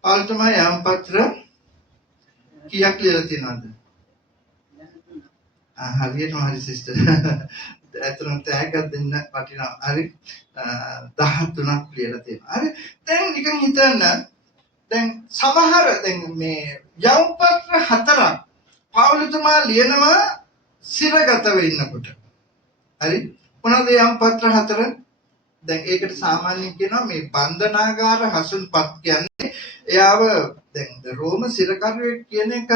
පාවුලතුමා යම් පත්‍ර කීයක් ලියලා තියෙනවද? හරියටම හරි සිස්ටර්. ඇත්තටම ටැග් එකක් දෙන්න වටිනවා. හරි. 13ක් ලියලා තියෙනවා. හරි. දැන් නිකන් හිතන්න දැන් සමහර දැන් මේ යම් පත්‍ර 4ක් පාවුලතුමා ලියනවා සිරගත වෙන්නකොට. හරි. මොනවද යම් පත්‍ර 4? දැන් ඒකට සාමාන්‍යයෙන් කියනවා මේ බන්ධනාගාර හසුන්පත් කියන්නේ එයාව දැන් රෝම සිරකරුවෙක් කියන එක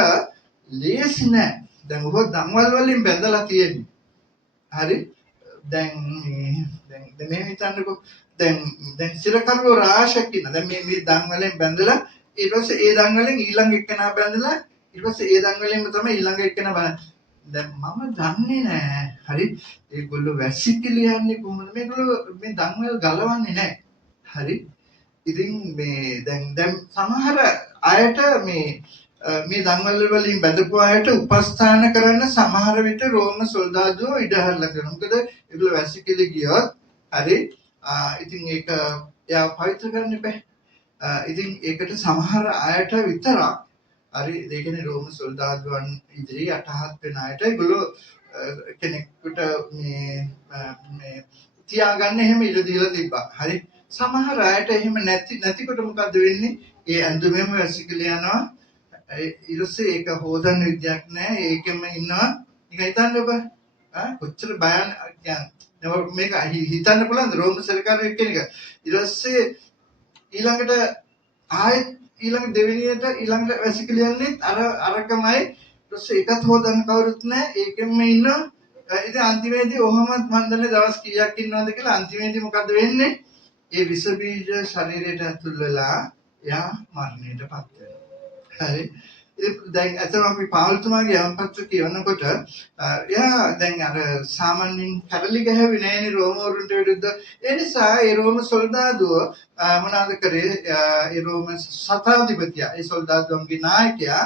ලේසි නෑ. දැන් ඔබ දන්වල් වලින් බැඳලා තියෙන්නේ. හරි. දැන් මේ හිතන්නකෝ දැන් සිරකරුවෝ රාශියක් ඉන්න. දැන් මේ දන් වලින් බැඳලා ඊට පස්සේ ඒ දන් වලින් ඊළඟ එක්කෙනා බැඳලා ඊට පස්සේ ඒ දන් වලින්ම තමයි ඊළඟ එක්කෙනා බලන්නේ. දැන් මම දන්නේ නෑ. හරි. ඒගොල්ලෝ වැසිකිලි යන්නේ කොහොමද? මේගොල්ලෝ මේ දන් වල ගලවන්නේ නෑ. හරි. ඉතින් මේ දැන් සමහර අයට මේ දන්වල වලින් බැඳපු අයට උපස්ථාන කරන්න සමහර විට රෝම සොල්දාදුවෝ ඉඩ හරලා කරනවා. මොකද ඒගොල්ලෝ වැසිකිලි ගියොත් හරි ඉතින් ඒක එයා පවිත්‍ර කරන්න බෑ. ඉතින් ඒකට සමහර අයට විතරක් හරි ඒ කියන්නේ රෝම සොල්දාදුවන් ඉදිරි අටහත් වෙන අයට ඒගොල්ලෝ කෙනෙකුට මේ තියාගන්න එහෙම ඉඩ දීලා තිබ්බා. හරි. සමහර අයට එහෙම නැතිකොට මොකද වෙන්නේ? ඒ ඇඳුමෙම වැසිකිලි යනවා. ඊටසේ ඒක හොදන්න විදියක් නැහැ. ඒකෙම ඉන්නවා. නිකන් හිතන්න බෑ. කොච්චර බයන් කියන්නේ මේක හිතන්න පුළුවන් රෝම සරකාරයෙක් කියන එක. ඊටසේ ඊළඟට ආයෙත් ඊළඟ දෙවෙනියට ඊළඟට වැසිකිලි යන්නේ අරකමයි. ඊටසේ ඒකත් හොදන්න කවුරුත් නැහැ. ඒකෙම ඉන්නවා. ඉතින් අන්තිමේදී ඔහොමත් මන් දන්නේ දවස් කීයක් ඉන්නවද කියලා. අන්තිමේදී මොකද වෙන්නේ? ඒ විස බීජ ශරීරයට ඇතුල් වෙලා එයා මරණයටපත් වෙනවා. හරි. දැන් අතම අපි පාවුලතුමාගේ යම්පත්‍ර කියනකොට එයා දැන් අර සාමාන්‍යයෙන් කැරලි ගහුවේ නෑනේ රෝමවරුන්ට විරුද්ධ. ඒ නිසා ඒ රෝම සොල්දාදුව මොනවාද කරේ? ඒ රෝම සතාධිපතියා ඒ සොල්දාදුවන්ගේ නායකයා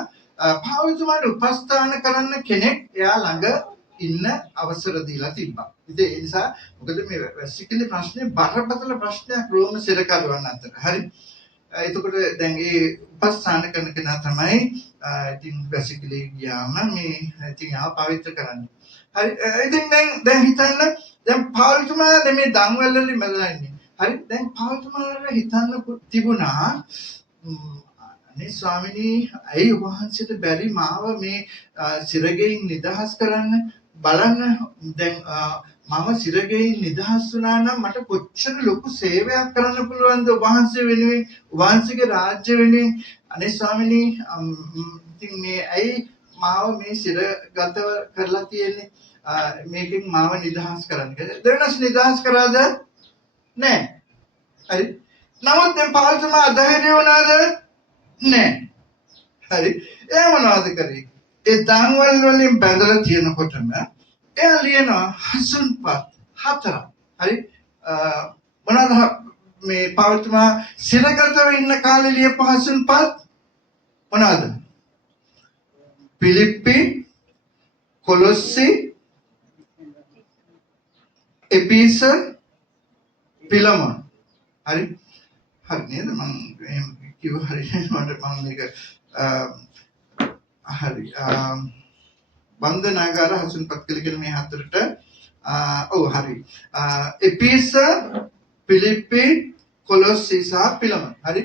පාවුලතුමාට උපස්ථාන කරන්න කෙනෙක් එයා ළඟ ඉන්න අවසර දීලා තිබ්බා. ඉතින් ඒ නිසා මොකද මේ වැසිකිලි ප්‍රශ්නේ බරපතල ප්‍රශ්නයක් රෝම සිරකරුවන් අතර. හරි. එතකොට දැන් ඒ උපස්ථාන කරන කෙනා තමයි ඉතින් වැසිකිලි ගියාම මේ ඉතින් ආව පවිත්‍ර කරන්නේ. හරි. ඉතින් දැන් හිතන්න දැන් පාවුලතුමා දැන් මේ දන්වැල් වලින් බැලලා ඉන්නේ. හරි. දැන් පාවුලතුමාට හිතන්න තිබුණා අනේ ස්වාමිනී ඇයි වහන්සේට බැරි මාව මේ සිරගෙයින් නිදහස් කරන්න බලන්න දැන් මම සිරගෙයින් නිදහස් වුණා නම් මට කොච්චර ලොකු සේවයක් කරන්න පුළුවන්ද වහන්සේ වෙනුවෙන් වහන්සේගේ රාජ්‍ය වෙනුවෙන් අනේ ස්වාමිනී ඉතින් මේ ඇයි මාව මේ සිරගත කරලා තියෙන්නේ මේකෙන් මාව නිදහස් කරන්න කියලා දෙවනස් නිදහස් කරාද නෑ හරි නමුත් දැන් පාවුලතුමා අධෛර්ය වුණාද නෑ හරි ඒ මොනවද කරේ ඒ දන්වැල් වලින් බැඳලා තියෙනකොටම එයා ලියනවා හසුන්පත් 4. හරි මොනවාද මේ පාවුලතුමා සිරගතව ඉන්න කාලේ ලියපු හසුන්පත් මොනවාද? පිලිප්පි, කොලොස්සි, එපීස, පිලමොන්. හරි නේද? මම එහෙම කිව්ව හරි මට මම මේක හරි බන්ධනාගාර හසුන්පත් කියලා මේ හතරට ඔව් හරි එපීස පිලිප්පි කොලොස්සි සහ පිලමොන් හරි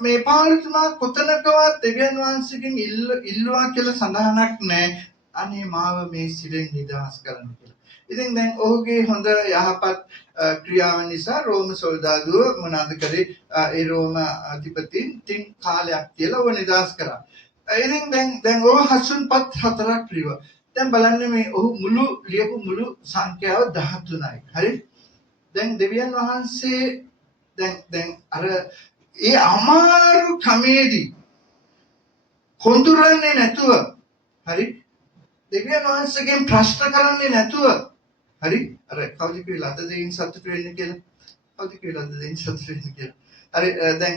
මේ පාවුලතුමා කොතනකවත් දෙවියන් වහන්සේගෙන් ඉල්ලුවා කියලා සඳහනක් නැහැ අනේ මාව මේ සිරෙන් නිදහස් කරන්න කියලා. ඉතින් දැන් ඔහුගේ හොඳ යහපත් ක්‍රියාවන් නිසා රෝම සොල්දාදුව මොනවාද කරේ? ඒ රෝම අධිපතින් තින් කාලයක් කියලා ඔහු නිදහස් කරා. ඉතින් දැන් ඔහු හසුන්පත් 4ක් ලියුවා. දැන් බලන්න මේ ඔහු මුළු ලියපු මුළු සංඛ්‍යාව 13යි. හරි? දැන් දෙවියන් වහන්සේ දැන් අර ඒ අමාරු කමේදී කොඳුරන්නේ නැතුව හරි දෙවියන් වහන්සේගෙන් ප්‍රශ්න කරන්නේ නැතුව හරි අර කවුද කියලා අද දෙයින් සතුට වෙන්නේ කියලා කවුද කියලා අද දෙයින් සතුට වෙන්නේ කියලා හරි දැන්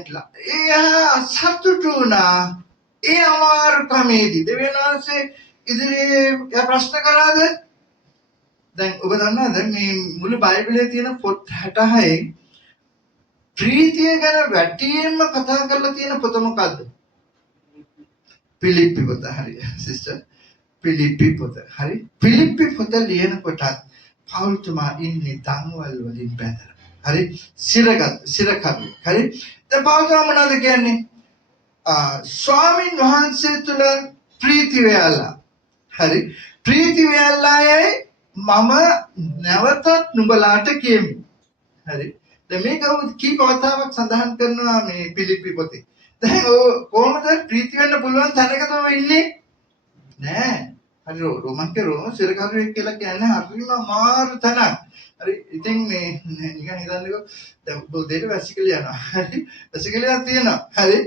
එයා සතුටු වුණා ඒ අමාරු කමේදී දෙවියන් වහන්සේ ඉදිරියේ එයා ප්‍රශ්න කරාද දැන් ඔබ දන්නවද මේ මුළු බයිබලයේ තියෙන පොත් 66 ප්‍රීතිය ගැන වැටියෙන්ම කතා කරලා තියෙන පොත මොකද්ද? පිලිප්පි පොත. හරි සිස්ටර්. පිලිප්පි පොත. හරි. පිලිප්පි පොත ලියනකොටත් පවුල්තුමා ඉන්නේ දන්වල් වලින් බැඳලා. හරි. සිරකරු. හරි. දැන් පවුල්තුමා මොනවද කියන්නේ? ස්වාමින් වහන්සේ තුල ප්‍රීති වේලා. හරි. ප්‍රීති වේලායයි මම නැවතත් නුඹලාට කියමි. හරි. දැන් මේක කී කතාවක් සඳහන් කරනවා මේ පිලිප්පි පොතේ. දැන් කොහොමද ප්‍රීති වෙන්න පුළුවන් තැනකද ඔය ඉන්නේ? නෑ. හරි රෝමන්ගේ රෝම සිරකරුවෙක් කියලා කියන්නේ හරිම අමාරු තැනක්. හරි ඉතින් මේ නිකන් හිතන්නකෝ දැන් බෝධියට වැසිකිලි යනවා. හරි වැසිකිලියක් තියෙනවා. හරි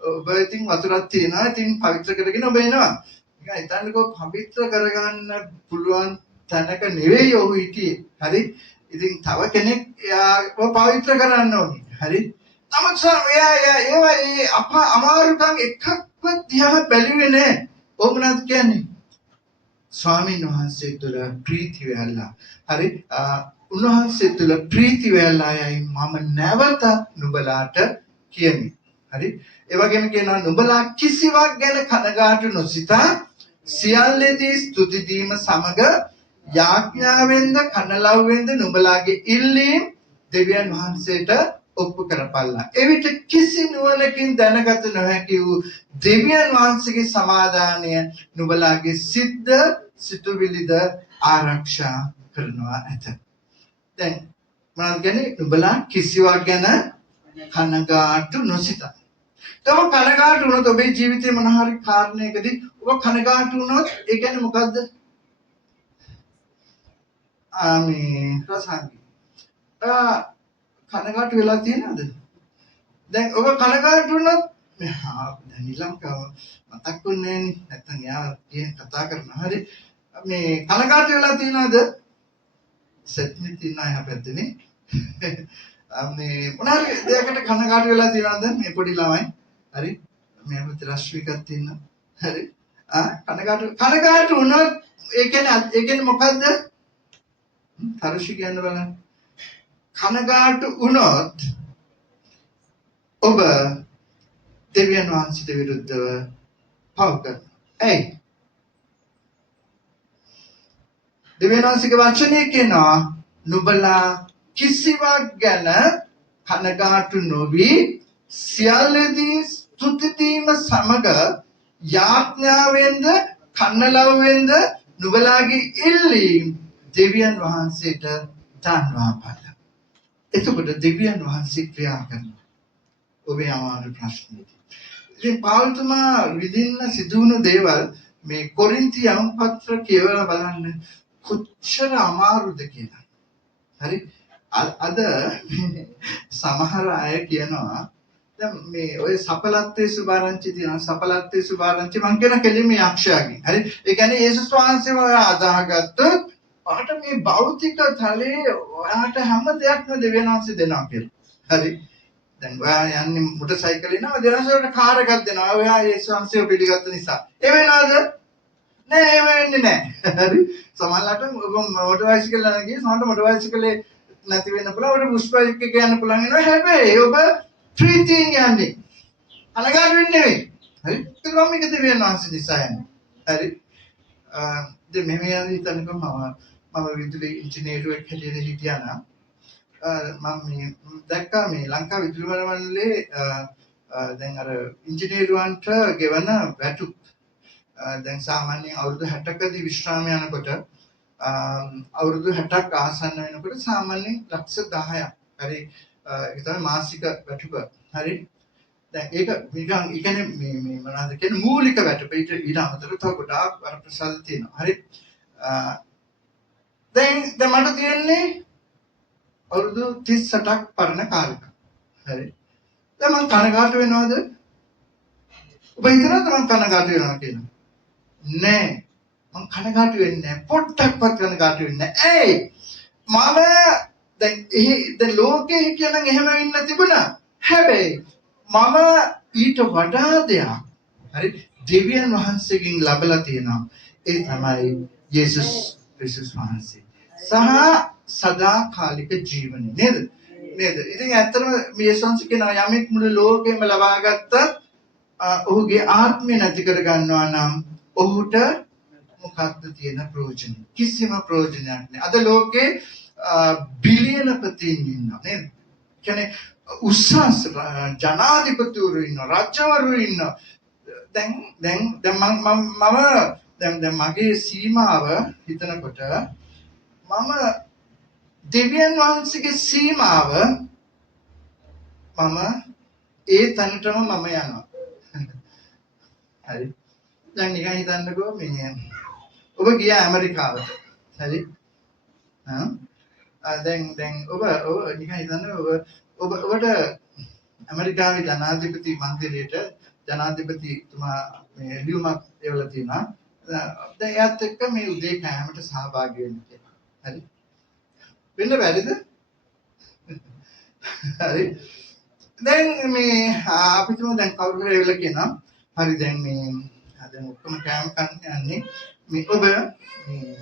ඔබ ඉතින් වතුරක් තියෙනවා. ඉතින් පවිත්‍ර කරගෙන ඔබ එනවා. නිකන් හිතන්නකෝ පවිත්‍ර කරගන්න පුළුවන් තැනක නෙවෙයි ඔහු හිටියේ. හරි ඉතින් තව කෙනෙක් එයාව පවිත්‍ර කරන්න ඕනේ. හරි නමුත් එයා අමාරුකම් එකක්වත් දිහා බැලුවේ නැහැ. ඔබ මොනවද කියන්නේ? ස්වාමීන් වහන්සේ තුළ ප්‍රීති වෙලා. හරි උන්වහන්සේ තුළ ප්‍රීති වෙලායයි මම නැවත නුඹලාට කියමි. හරි ඒ වගේම කියනවා නුඹලා කිසිවක් ගැන කනගාටු නොසිතා සියල්ලේදී ස්තුති දීම සමග යාඥාවෙන්ද කනලව්වෙන්ද නුඹලාගේ ඉල්ලීම් දෙවියන් වහන්සේට ඔප්පු කරපල්ලා. එවිට කිසි නුවණකින් දැනගත නොහැකි වූ දෙවියන් වහන්සේගේ සමාදානය නුඹලාගේ සිතුවිලිද ආරක්ෂා කරනවා ඇත. දැන් මොනවද කියන්නේ? නුඹලා කිසිවක් ගැන කනගාටු නොසිතා. තව කනගාටු වුණොත් ඔබේ ජීවිතේ මොන හරි කාරණයකදී ඔබ කනගාටු වුණොත් ඒ කියන්නේ මොකද්ද? රසායනික. කනගාටු වෙලා තියෙනවද? දැන් ඔබ කනගාටු වුණොත් දැන් ඊළඟව මතක්ුන්නේ නැත්නම් යා කතා කරනවා. හරි මේ කනගාටු වෙලා තියෙනවද? සෙට්නේ තියෙනවා හැපැත්තේ. මේ මොනාරි දෙයකට කනගාටු වෙලා තියෙනවද මේ පොඩි ළමයි? හරි මේ අපිට රශ්මිකක් තියෙනවා. හරි කනගාටු වුණොත් ඒ කියන්නේ මොකද්ද? තරශි කියන්න බලන්න. කනගාටු වුණොත් ඔබ දෙවියන් වහන්සේට විරුද්ධව පව කරනවා. ඇයි? දෙවියන් වහන්සේගේ වචනේ කියනවා නුඹලා කිසිවක් ගැන කනගාටු නොවි සියල්ලදී ස්තුති දීම සමග යාඥාවෙන්ද කන්නලව්වෙන්ද නුඹලාගේ ඉල්ලීම් දෙවියන් වහන්සේට දන්වාපල්ල. එතකොට දෙවියන් වහන්සේ ක්‍රියා කරනවා. ඔබේ අමාරු ප්‍රශ්නෙදී. ඉතින් පාවුල්තුමා විදින්න සිදුවුණු දේවල් මේ කොරින්ති යම් පත්‍ර කියවලා බලන්න කොච්චර අමාරුද කියලා. හරි අද සමහර අය කියනවා දැන් මේ ඔය සපලත්වයේ සුභාරංචි තියෙනවා. සපලත්වයේ සුභාරංචි මං කියන කෙලින්ම යක්ෂයාගෙන්. හරි ඒ කියන්නේ යේසුස් වහන්සේව අදාහගත්තොත් ඔයාට මේ භෞතික තලයේ ඔයාට හැම දෙයක්ම දෙවියන් වහන්සේ දෙනවා කියලා. හරි. දැන් ඔයා යන්නේ මොටර් සයිකලේ නම දෙනසොට කාර් එකක් දෙනවා. ඔයා යේසුස් වහන්සේව පිළිගත්ත නිසා. ඒ වෙනවද? නෑ ඒ වෙන්නේ නෑ. හරි. සමහරවිට ඔබ මොටර් බයිසිකල් යන ගියේ සමහරවිට මොටර් බයිසිකලේ නැති වෙන්න පුළුවන්. ඔබ පුෂ් බයික් එක යන්න පුළුවන් වෙනවා. හැබැයි ඔබ ප්‍රීතියෙන් යන්නේ. අනගාට වෙන්නේ නෙවෙයි. හරි. ඒක මේක දෙවියන් වහන්සේ නිසා යන්නේ. හරි. දැන් මෙහෙම යන හිතන්නකෝ මම විදුලි ඉංජිනේරුවෙක් හැටියට හිටියා නම් මම මේ දැක්කා මේ ලංකා විදුලි මණ්ඩලයේ දැන් අර ඉංජිනේරුවන්ට ගෙවන වැටුප් දැන් සාමාන්‍යයෙන් අවුරුදු 60කදී විශ්‍රාම යනකොට අවුරුදු 60ක් ආසන්න වෙනකොට සාමාන්‍යයෙන් ලක්ෂ 10ක් හරි ඒක තමයි මාසික වැටුප. හරි. දැන් ඒක නිකන් ඒ කියන්නේ මේ මොනවද කියන්නේ මූලික වැටුප. ඊට අමතරව තව ගොඩාක් වරප්‍රසාද තියෙනවා. හරි. දැන් මට තියෙන්නේ අවුරුදු 38ක් පරණ කාලෙක. හරි. දැන් මම කනගාටු වෙනවද? ඔබ හිතනවද මම කනගාටු වෙනවා කියලා? නෑ. මම කනගාටු වෙන්නේ නෑ. පොට්ටක්වත් කනගාටු වෙන්නේ නෑ. ඒයි මම දැන් ලෝකේ හිටියනම් එහෙම වෙන්න තිබුණා. හැබැයි මම ඊට වඩා දෙයක් හරි දෙවියන් වහන්සේගෙන් ලැබලා තියෙනවා. ඒ තමයි යේසුස් ක්‍රිස්තුස් වහන්සේ. සහ සදාකාලික ජීවනය නේද? ඉතින් ඇත්තටම යේසුස් වහන්සේ කියනවා යමෙක් මුළු ලෝකෙම ලබාගත්තත් ඔහුගේ ආත්මය නැති කර ගන්නවා නම් ඔහුට මොකක්ද තියෙන ප්‍රයෝජන? කිසිම ප්‍රයෝජනයක් නැහැ. අද ලෝකේ බිලියනපතීන් ඉන්නවා නේද? කියන්නේ උසස් ජනාධිපතිවරු ඉන්නවා, රජවරු ඉන්නවා. දැන් මගේ සීමාව හිතනකොට මම දෙවියන් වහන්සේගේ සීමාව මම ඒ තැනටම මම යනවා. හරි. දැන් නිකන් හිතන්නකෝ මේ ඔබ ගියා ඇමරිකාවට. හරි. දැන් ඔබ නිකන් හිතන්නකෝ ඔබට ඇමරිකාවේ ජනාධිපති මන්දිරයට ජනාධිපතිතුමා මේ ලියුමක් එවලා තියෙනවා. දැන් එයාත් එක්ක මේ උදේ කෑමට සහභාගී වෙන්න කියලා. හරි. වෙන්න බැරිද? හරි. දැන් මේ අපි තුමා දැන් කවුරු හරි එවලා කියනවා. හරි දැන් දැන් ඔක්කොම කෑම කන්න යන්නේ. මේ ඔබ මේ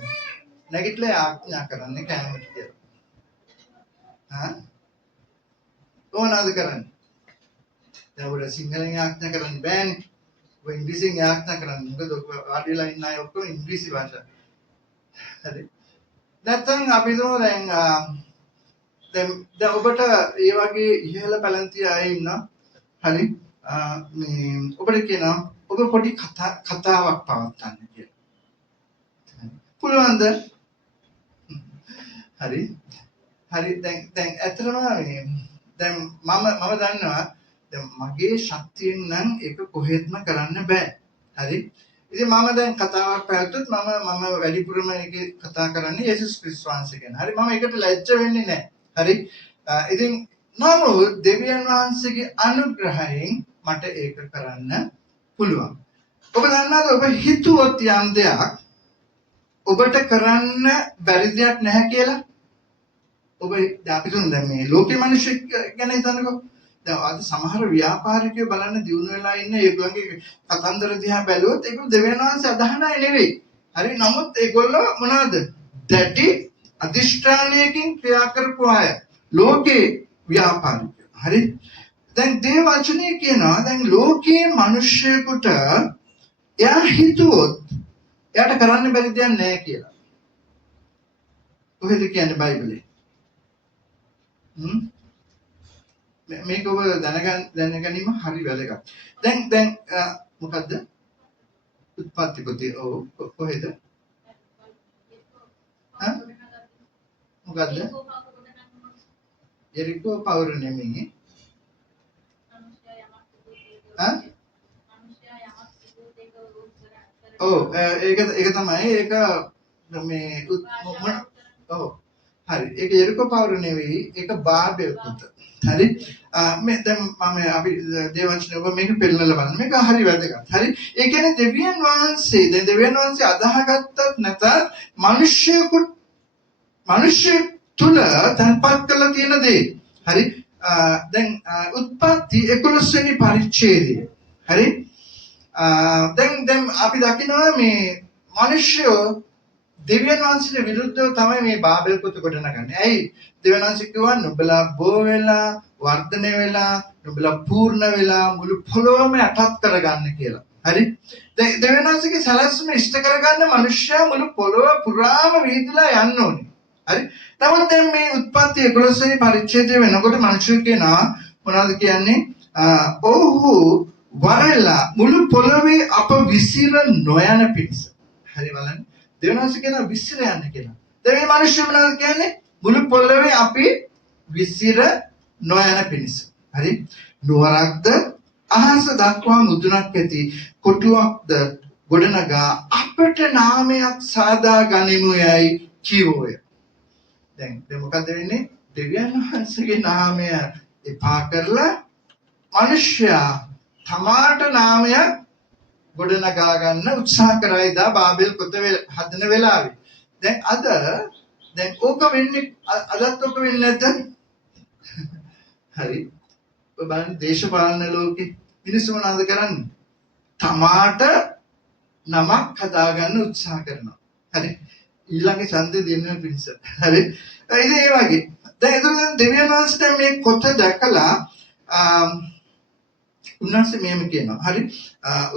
නැගිටලා ආඥා කරන්නේ කෑමට කියලා. ඕනද කරන්නේ? දැන් ඔබ සිංහලෙන් ආඥා කරන්න බෑනේ. ඔබ ඉංග්‍රීසියෙන් ආඥා කරන්න. මොකද ඔබ ආඩියලා ඉන්න අය ඔක්කොම ඉංග්‍රීසි භාෂාව. හරි. නැත්නම් අපි දැන් ඔබට ඒ වගේ ඉහළ පැලැන්තිය අය ඉන්නවා. හරි. මේ ඔබට කියනවා ඔබ පොඩි කතාවක් පවත්වන්න කියලා. පුළුවන්ද? හරි. දැන් ඇත්තටම මේ දැන් මම දන්නවා දැන් මගේ ශක්තියෙන් නම් ඒක කොහෙත්ම කරන්න බෑ. හරි. ඉතින් මම දැන් කතාවක් පැවැත්වුවොත් මම වැඩිපුරම ඒකේ කතා කරන්නේ යේසුස් ක්‍රිස්තුස් වහන්සේ ගැන. හරි. මම ඒකට ලැජ්ජ වෙන්නේ නැහැ. හරි. ඉතින් නමුත් දෙවියන් වහන්සේගේ අනුග්‍රහයෙන් මට ඒක කරන්න පුළුවන්. ඔබ දන්නවද ඔබ හිතුවොත් යම් දෙයක් ඔබට කරන්න බැරි දෙයක් නැහැ කියලා? ඔබ අපි දැන් මේ ලෝකේ මිනිස්සු ගැන හිතන්නකෝ. දැන් අද සමහර ව්‍යාපාරිකයෝ බලන්න දියුණු වෙලා ඉන්න ඒගොල්ලන්ගේ කතන්දර දිහා බැලුවොත් ඒක දෙවියන් වහන්සේ අදහන අය නෙවෙයි. හරි. නමුත් ඒගොල්ලෝ මොනවද? දැඩි අධිෂ්ඨානයකින් ක්‍රියා කරපු අය. ලෝකේ ව්‍යාපාරිකයෝ. හරි. දැන් දේව වචනේ කියනවා දැන් ලෝකයේ මිනිස්සුෙකුට එයා හිතුවොත් එයාට කරන්න බැරි දෙයක් නැහැ කියලා. කොහෙද කියන්නේ බයිබලේ? මේක ඔබ දැනගැනීම හරි වැදගත්. දැන් මොකද්ද? උත්පත්ති පොතේ කොහෙද? මොකද්ද? එරිකෝ පවුර නෙමෙයි. ඒක තමයි ඒක මේ හරි. ඒක එරිකෝ පවුර නෙවෙයි. ඒක බාබෙල් පුත. හරි. මේ දැන් අපි දේවචන ඔබ මේක පෙන්නලා බලන්න. මේක හරි වැදගත්. හරි. ඒ කියන්නේ දෙවියන් වහන්සේ අදාහගත්තත් නැතත් මිනිස්සු තුල තන්පත් කරලා තියෙන දේ. හරි. දැන් උත්පත්ති 11 වෙනි පරිච්ඡේදය. හරි. දැන් අපි දකිනවා මේ මිනිස්සු දෙවියන් වහන්සේට විරුද්ධව තමයි මේ බාබෙල් පුත ගොඩනගන්නේ. ඇයි? දෙවියන් වහන්සේ කිව්වා නුඹලා බෝ වෙලා, වර්ධනය වෙලා, නුඹලා පූර්ණ වෙලා මුළු පොළොවම යටත් කරගන්න කියලා. හරි? දැන් දෙවියන් වහන්සේගේ සැලැස්ම ඉෂ්ට කරගන්න මිනිස්සයා මුළු පොළොව පුරාම වීදිලා යන්න ඕනේ. හරි? නමුත් දැන් මේ උත්පත්ති 11 වෙනි පරිච්ඡේදය වෙනකොට මිනිස්සු කියනවා මොනවද කියන්නේ? ඔව්හු වරලා මුළු පොළවේ අප විසිර නොයන පිණිස. හරි බලන්න. දෙවනස කියන විසිර යන්න කියලා. දැන් මේ මිනිස්සු මොනවද කියන්නේ? මුළු පොළවේ අපි විසිර නොයන පිණිස. හරි. නුවරක්ද අහස දක්වා මුදුනක් ඇති කොටුවක්ද ගොඩනගා අපට නාමයක් සාදා ගනිමු යයි කිව්වෝය. දැන් මොකද වෙන්නේ? දෙවියන් වහන්සේගේ නාමය එපා කරලා මිනිස්සයා තමාට නාමයක් ගොඩනගා ගන්න උත්සාහ කරයි දා බාබෙල් පොත හදන වෙලාවේ. දැන් ඕක වෙන්නේ අදත් ඕක වෙන්නේ නැද්ද? හරි. ඔබ බලන්න දේශපාලන ලෝකේ මිනිස්සු මොනවද කරන්නේ? තමාට නමක් හදාගන්න උත්සාහ කරනවා. හරි. ඊළඟ ඡන්දේ දෙන්න පිණිස. හරි. ඉතින් ඒ වගේ. දැන් එතකොට දෙවියන් වහන්සේ මේ පොත දැකලා උන්වහන්සේ මෙහෙම කියනවා. හරි.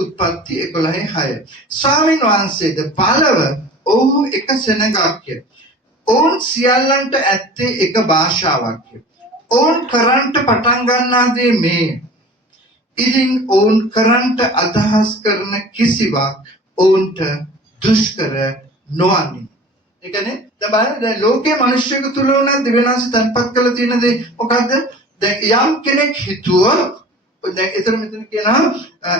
උත්පත්ති 11:6. ස්වාමීන් වහන්සේද බලව ඔව්හු එක සෙනගක්ය. ඔවුන් සියල්ලන්ට ඇත්තේ එක භාෂාවක්ය. ඔවුන් කරන්ට පටන් ගන්නා දේ මේ. ඉතින් ඔවුන් කරන්ට අදහස් කරන කිසිවක් ඔවුන්ට දුෂ්කර නොවන්නේ. ඒ කියන්නේ දැන් ලෝකයේ මිනිස්සුක තුල උනත් දෙවියන්වහන්සේ තන්පත් කළ තියෙන දේ මොකද්ද? දැන් යම් කෙනෙක් හිතුවොත් දැන් එතන මෙතන කියනවා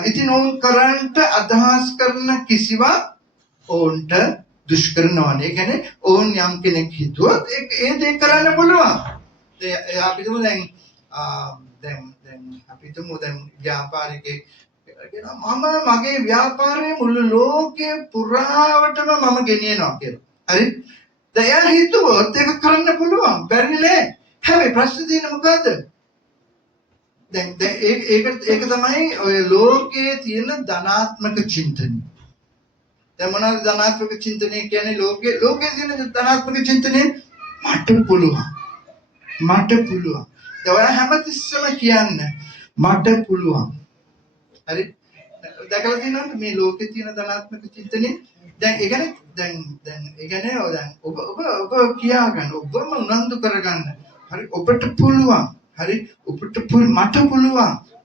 ඉතින් ඔවුන් කරන්ට අදහස් කරන කිසිවක් ඔවුන්ට දුෂ්කර නොවන්නේ. ඒ කියන්නේ ඔවුන් යම් කෙනෙක් හිතුවොත් ඒ දේ කරන්න පුළුවන්. අපි හිතමු දැන් අපි හිතමු දැන් ව්‍යාපාරිකයෙක් කියනවා මම මගේ ව්‍යාපාරයේ මුළු ලෝකේ පුරාවටම මම ගෙනියනවා කියලා. හරි? දැන් එයා හිතුවොත් ඒක කරන්න පුළුවන්. බැරි නෑ. හැබැයි ප්‍රශ්නේ තියෙන්නේ මොකද්ද? දැන් ඒක තමයි ඔය ලෝකයේ තියෙන ධනාත්මක චින්තනය. දැන් මොනවද ධනාත්මක චින්තනය කියන්නේ? ලෝකයේ තියෙන ධනාත්මක චින්තනය මට පුළුවන්. දැන් ඔයා හැමතිස්සෙම කියන්නේ මට පුළුවන්. හරි? දැකලා තියෙනවද මේ ලෝකේ තියෙන ධනාත්මක චින්තනය? දැන් ඒ කියන්නේ ඔබ කියාගන්න ඔබම උනන්දු කරගන්න. හරි? ඔබට පුළුවන්. හරි?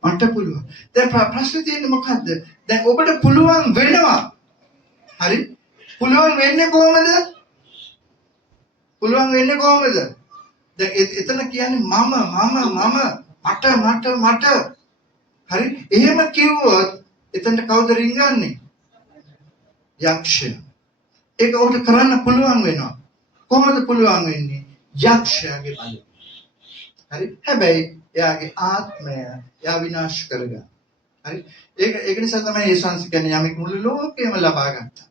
මට පුළුවන්. දැන් ප්‍රශ්නේ තියෙන්නේ මොකද්ද? දැන් ඔබට පුළුවන් වෙනවා. හරි? පුළුවන් වෙන්නේ කොහමද? දැන් එතන කියන්නේ මට. හරි? එහෙම කිව්වොත් එතනට කවුද රිංගන්නේ? යක්ෂය. ඒක උට කරන්න පුළුවන් වෙනවා. කොහොමද පුළුවන් වෙන්නේ? යක්ෂයාගේ බලය. හරි? හැබැයි එයාගේ ආත්මය එයා විනාශ කරගන්න. හරි? ඒක නිසා තමයි යේසුස් කියන්නේ යමෙක් මුළු ලෝකෙම ලබා ගන්නවා.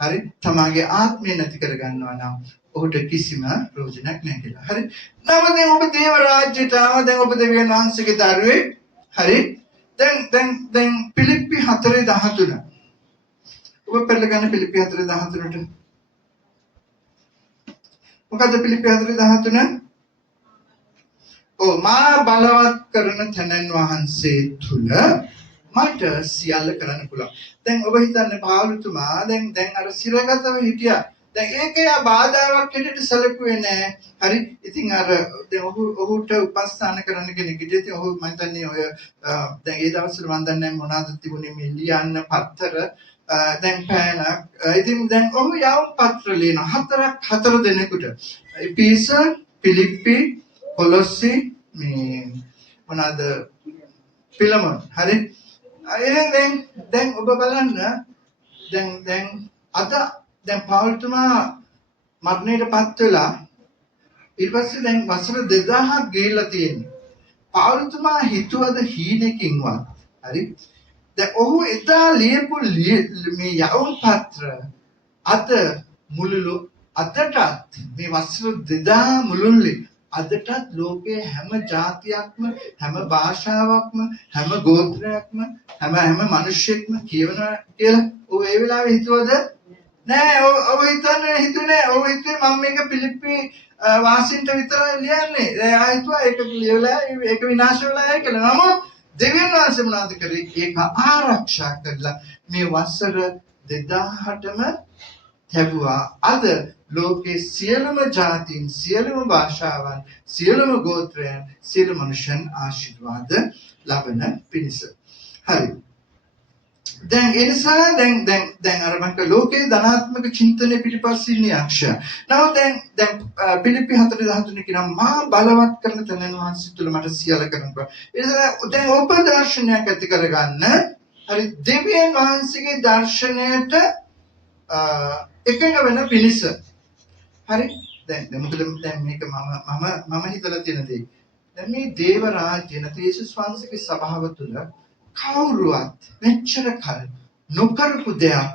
හරි? තමාගේ ආත්මය නැති කරගන්නවා නම් ඔහුට කිසිම ප්‍රයෝජනයක් නැහැ කියලා. හරි? නම දැන් ඔබ දේව රාජ්‍යයට ආව දැන් ඔබ දෙවියන් වහන්සේගේ දරුවෙක්. හරි? දැන් පිලිප්පි 4:13. ඔබ පෙරලගන්න පිලිප්පි 4:13ට. මොකද පිලිප්පි 4:13? මා බලවත් කරන තැනන් වහන්සේ තුල මට සියල්ල කරන්න පුළුවන්. දැන් ඔබ හිතන්නේ පාවුලතුමා දැන් අර සිරගතව හිටියා. දැන් ඒකේ බාධාවක් හැටියට සැලකුවේ නෑ. හරි? ඉතින් අර දැන් ඔහුට උපස්ථාන කරන්න කෙනෙක් හිටියේ. ඉතින් ඔහු මම හිතන්නේ ඔය දැන් ඒ දවස්වල මම දන්නේ නැහැ මොනවද තිබුණේ මේ ලියන්න පත්තර දැන් පෑනක්. ඉතින් දැන් ඔහු යවුම් පත්‍ර ලියනවා හතර දෙනෙකුට. ඉපිස, පිලිප්පි, කොලොස්සි මේ මොනවාද ෆිලමොන්. හරි? දැන් ඔබ බලන්න දැන් පාවුල්තුමා මරණයටපත් වෙලා ඊට පස්සේ දැන් වසර 2000ක් ගිහිල්ලා තියෙනවා. පාවුල්තුමා හිතුවද හීනකින්වත්? හරි? දැන් ඔහු එදා ලියපු මේ යවුම් පත්‍ර අදටත් මේ වසර 2000 මුළුල්ලේ අදටත් ලෝකයේ හැම ජාතියක්ම හැම භාෂාවක්ම හැම ගෝත්‍රයක්ම හැම මිනිහෙක්ම කියවනවා කියලා ඔව් ඒ වෙලාවේ හිතුවද? නෑ ඔව් හිතුවේ මම මේක පිලිප්පි වාසීන්ට විතරයි ලියන්නේ. එයා හිතුවා ඒක ලියලා ඒක විනාශ වෙලා කියලා. නමුත් දෙවියන් වහන්සේ මොනවද කරේ? ඒක ආරක්ෂා කරලා මේ වසර 2000ටම ලැබුවා. අද ලෝකේ සියලුම ජාතීන්, සියලුම භාෂාවන්, සියලුම ගෝත්‍රයන්, සියලු මනුෂ්‍යයන් ආශිර්වාද ලබන පිණිස. හරි. දැන් ඒ නිසා දැන් අර මම ලෝකේ ධනාත්මක චින්තනය පිටිපස්සේ ඉන්නේ යක්ෂය. නමුත් දැන් පිලිප්පි 4:13 කියනවා මා බලවත් කරන තැනන් වහන්සේ තුල මට සියල්ල කරනවා. ඒ නිසා දැන් ඔබ දර්ශනයක් ඇති කරගන්න හරි දෙවියන් වහන්සේගේ දර්ශනයට එකඟ වෙන පිණිස. හරි දැන් මොකද දැන් මේක මම හිතලා තියෙන දේ. දැන් මේ දේව රාජ්‍ය නැත්නම් යේසුස් වහන්සේගේ සභාව තුල කවුරුවත් මෙච්චර කල් නොකරපු දෙයක්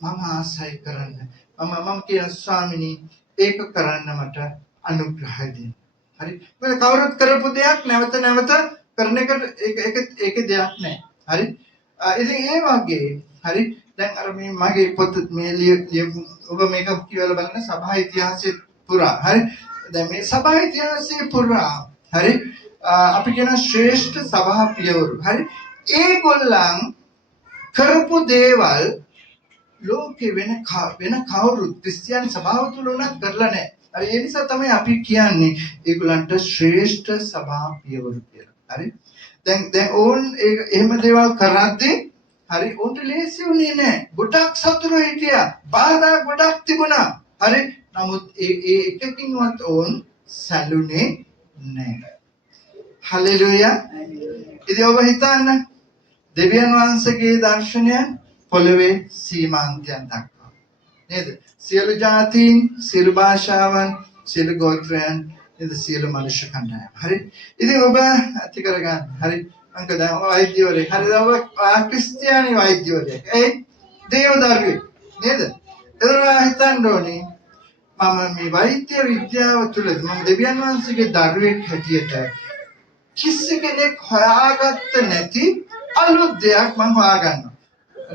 මම ආසයි කරන්න. මම කියන ස්වාමිනී ඒක කරන්න මට අනුග්‍රහය දෙන්න. හරි. මොකද කවුරුත් කරපු දෙයක් නැවත කරන එකට ඒක දෙයක් නැහැ. හරි. ඉතින් ඒ වගේ හරි දැන් අර මේ මගේ පොත මේ ඔබ මේක කියවලා බලන්න සභා ඉතිහාසයේ පුරා. හරි. දැන් මේ සභා ඉතිහාසයේ පුරා හරි අපි කියන ශ්‍රේෂ්ඨ සභා පියවරු. හරි. ඒගොල්ලන් කරපු දේවල් ලෝකේ වෙන කවුරුත් ක්‍රිස්තියානි සභාව තුල උනත් කරලා නැහැ. හරි ඒ නිසා තමයි අපි කියන්නේ ඒගොල්ලන්ට ශ්‍රේෂ්ඨ සභා පියවරු කියලා. හරි. දැන් ඕන් එහෙම දේවල් කරද්දී හරි උන්ට ලේසි වුණේ නැහැ. ගොඩක් සතුරු හිටියා. බාධා ගොඩක් තිබුණා. හරි. නමුත් ඒ එකකින්වත් ඕන් සැලුනේ නැහැ. හලෙලුයා. ඉතින් ඔබ හිතන්න දෙවියන් වහන්සේගේ දර්ශනය පොළවේ සීමාන්තයන් දක්වා. නේද? සියලු ජාතීන්, සියලු භාෂාවන්, සියලු ගෝත්‍රයන්, නේද? සියලු මනුෂ්‍ය කණ්ඩායම්. හරි. ඉතින් ඔබ ඇති කරගන්න. හරි. අංක දැන් ඔය වෛද්‍යවරයෙක්. හරි දැන් ඔබ ක්‍රිස්තියානි වෛද්‍යවරයෙක්. ඒ දේවදරුවෙක්. නේද? ඒවා හිතන්න ඕනේ. මම මේ වෛද්‍ය විද්‍යාව තුළ මම දෙවියන් වහන්සේගේ දරුවෙක් හැටියට කිසි කෙනෙක් හොයාගත්ත නැති අලුත් දෙයක් මම හොයාගන්නවා.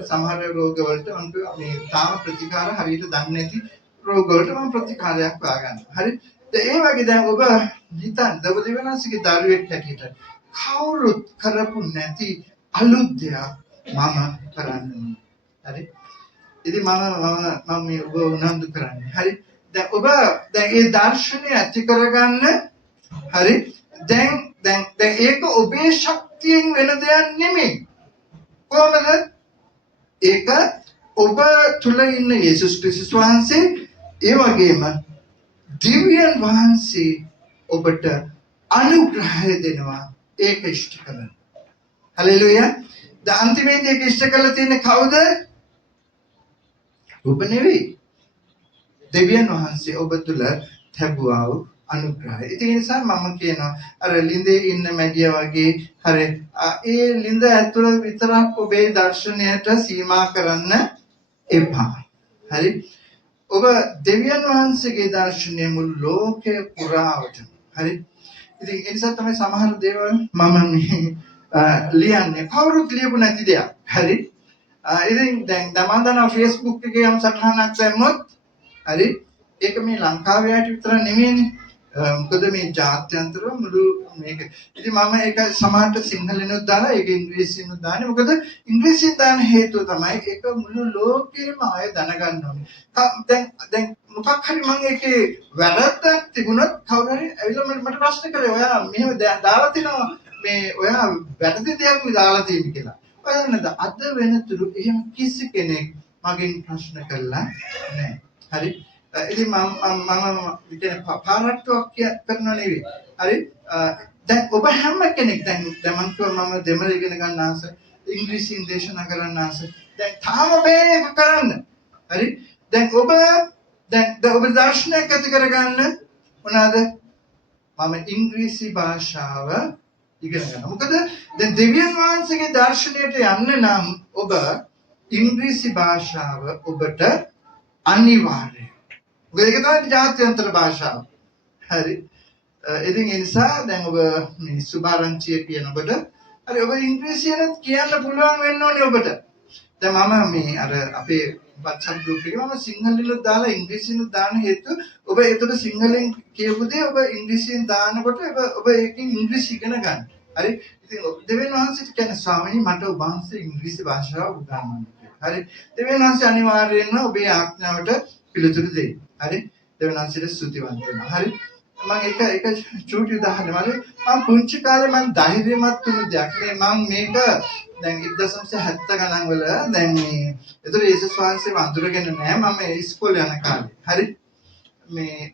සමහර රෝගවලට මම මේ තාම ප්‍රතිකාර හරියට දන්නේ නැති රෝගවලට මම ප්‍රතිකාරයක් හොයාගන්නවා. හරි. ඒ වගේ දැන් ඔබ හිතන්න දෙවියන් වහන්සේගේ දරුවෙක් හැටියට කවුරුත් කරපු නැති අලුත් දෙයක් මම කරන්නේ. හරි. ඉතින් මම මේ ඔබ උනන්දු කරන්නේ. හරි. දැන් ඒ දර්ශනය ඇති කරගන්න හරි දැන් ඒක ඔබේ ශක්තියෙන් වෙන දෙයක් නෙමෙයි. කොහොමද? ඒක ඔබ තුල ඉන්න යේසුස් ක්‍රිස්තුස් වහන්සේ ඒ වගේම දිව්‍යන් වහන්සේ ඔබට අනුග්‍රහය දෙනවා ඒක ඉෂ්ට කරන. හලෙලුයා. දැන් අන්තිමේදී ඒක ඉෂ්ට කරලා තියෙන්නේ කවුද? ඔබ නෙවෙයි. දෙවියන් වහන්සේ ඔබ තුල ලැබුවා වූ අනුග්‍රහය. ඒ නිසා මම කියනවා අර ලිඳේ ඉන්න මැඩියා වගේ හරි ඒ ලිඳ ඇතුළ විතරක් ඔබේ දර්ශනයට සීමා කරන්න එපා. හරි. ඔබ දෙවියන් වහන්සේගේ දර්ශනය මුළු ලෝකේ පුරාවටම. හරි. ඉතින් ඒ නිසා තමයි සමහර දේවල් මම මේ ලියන්නේ කවුරුත් ලියපු නැති දෙයක්. හරි. ඉතින් දැන් දමන්දන Facebook එකේ යම් සටහනක් දැම්මොත් හරි ඒක මේ ලංකාවේ ආට විතර නෙමෙයිනේ. මොකද මේ ජාත්‍යන්තරව මුළු මේක. ඉතින් මම ඒක සමහරට සිංහලෙනුත් දාලා ඒක ඉංග්‍රීසියෙනුත් දාන්නේ. මොකද ඉංග්‍රීසියෙන් දාන හේතුව තමයි ඒක මුළු ලෝකෙම අය දැනගන්න ඕනේ. දැන් මොකක් හරි මම ඒකේ වැරද්දක් තිබුණොත් කවුරු හරි ඇවිල්ලා මට ප්‍රශ්න කරේ ඔයා මෙහෙම දාලා තිනවා මේ ඔයා වැරදි දෙයක් නේ දාලා තියෙන්නේ කියලා. ඔයන්නද අද වෙනතුරු එහෙම කිසි කෙනෙක් මගෙන් ප්‍රශ්න කළා නැහැ. හරි. ඉතින් මම කියන පාරට්ටුවක් කරනව නෙවෙයි. හරි. දැන් ඔබ හැම කෙනෙක් දැන් මම කිව්වා මම දෙමළ ඉගෙන ගන්න ආස, ඉංග්‍රීසියෙන් දේශනා කරන්න ආස. දැන් තාම බෑ ඒක කරන්න. හරි. දැන් ඔබ දර්ශනයක් ඇති කරගන්න මොනවාද? මම ඉංග්‍රීසි භාෂාව ඉගෙන ගන්න. මොකද දැන් දෙවියන් වහන්සේගේ දර්ශනයට යන්න නම් ඔබ ඉංග්‍රීසි භාෂාව ඔබට අනිවාර්යයි. ඒක තමයි ජාත්‍යන්තර භාෂාව. හරි. ඉතින් ඒ නිසා දැන් ඔබ මේ සුභාරංචිය කියන ඔබට හරි ඔබ ඉංග්‍රීසියෙන් කියන්න පුළුවන් වෙන්න ඕනේ ඔබට. දැන් මම මේ අර අපේ WhatsApp group එකේ මම සිංහලෙන් දාලා ඉංග්‍රීසියෙන් දාන හේතුව ඔබ ඒතර සිංහලෙන් කියපු දේ ඔබ ඉංග්‍රීසියෙන් දානකොට ඔබ ඒකෙන් ඉංග්‍රීසි ඉගෙන ගන්න. හරි. ඉතින් දෙවියන් වහන්සේට කියන ස්වාමීනි මට ඔබ වහන්සේ ඉංග්‍රීසි භාෂාව උගන්වන්න. හරි. දෙවියන් වහන්සේ අනිවාර්යයෙන්ම ඔබේ ආඥාවට පිළිතුරු දෙයි. හරි. දෙවියන් වහන්සේට ස්තුතිවන්ත වෙනවා. හරි. මම එක චූටි උදාහරණයක් මම පුංචි කාලේ මම ධෛර්යමත් වුණු දෙයක් මේ මම මේක දැන් 1970 ගණන් වල දැන් මේ ඒතර යේසුස් වහන්සේ වඳුරගෙන නෑ මම ඉස්කෝලේ යන කාලේ හරි මේ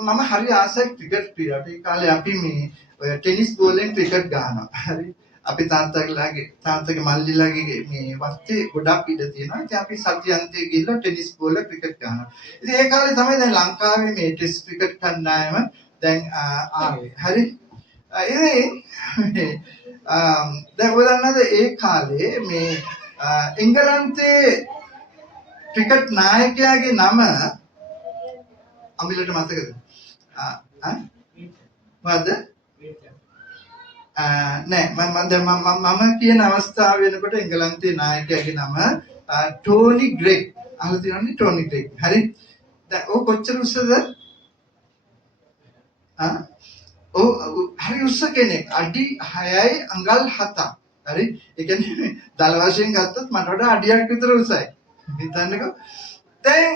මම හරි ආසයි ක්‍රිකට් ක්‍රීඩාවට ඒ කාලේ අපි මේ ඔය ටෙනිස් බෝලෙන් ක්‍රිකට් ගහනවා හරි අපි තාත්තගේ මල්ලිලාගේ මේ වත්තේ ගොඩක් ඉඩ තියෙනවා. ඉතින් අපි සතියන්තයේ ගිහිල්ලා ටෙනිස් බෝල ක්‍රිකට් ගහනවා. ඉතින් ඒ කාලේ තමයි දැන් ලංකාවේ මේ ටෙස්ට් ක්‍රිකට් කණ්ඩායම දැන් ආවේ. හරි. දැන් ඔයාලනද ඒ කාලේ මේ එංගලන්තයේ ක්‍රිකට් නායකයාගේ නම අමිලට මතකද? මොකද්ද? නෑ මම කියන අවස්ථාව වෙනකොට එංගලන්තයේ නායකයාගේ නම ටෝනි ග්‍රෙග්. අහලා තියෙනවනේ ටෝනි ග්‍රෙග්. හරි. දැන් ඔය කොච්චර උස්සද? හරි උස්ස කෙනෙක්. අඩි 6යි අඟල් 7ක්. හරි. ඒ කියන්නේ දල වශයෙන් ගත්තොත් මට වඩා අඩියක් විතර උසයි. හිතන්නකෝ. දැන්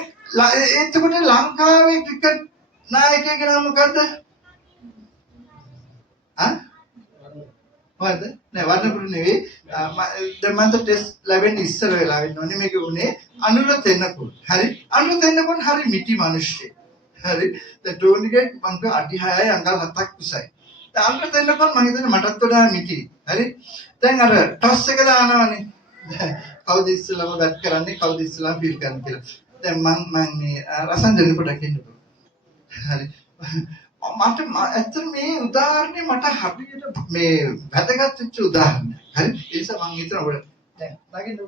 එතකොට ලංකාවේ ක්‍රිකට් නායකයාගේ නම මොකද්ද? මොකද නෑ වර්ණපුර නෙවෙයි දැන් මන්ට ටෙස්ට් ලැබෙන්න ඉස්සර වෙලා වෙන්න ඕනේ මේක උනේ අනුර තෙන්නකුල් හරි අනුර තෙන්නකුල් හරි මිටි මිනිස්සෙක් හරි දැන් ටෝනිගේ මංග අඩි 6යි අඟල් 7ක් උසයි දැන් අනුර තෙන්නකුල් මම හිතන්නේ මටත් වඩා මිටි හරි දැන් අර ටොස් එක දානවනේ කවුද ඉස්සෙල්ලාම බැට් කරන්නේ කවුද ඉස්සෙල්ලාම ෆීල්ඩ් කරන්නේ කියලා දැන් මම මේ රසන් දෙන්න පොඩක් ඉන්නකෝ හරි මට ඇත්තට මේ උදාහරණේ මට හරියට මේ වැදගත් වෙච්ච උදාහරණයක්. හරි? ඒ නිසා මම හිතනවා ඔබට දැන් නගින්න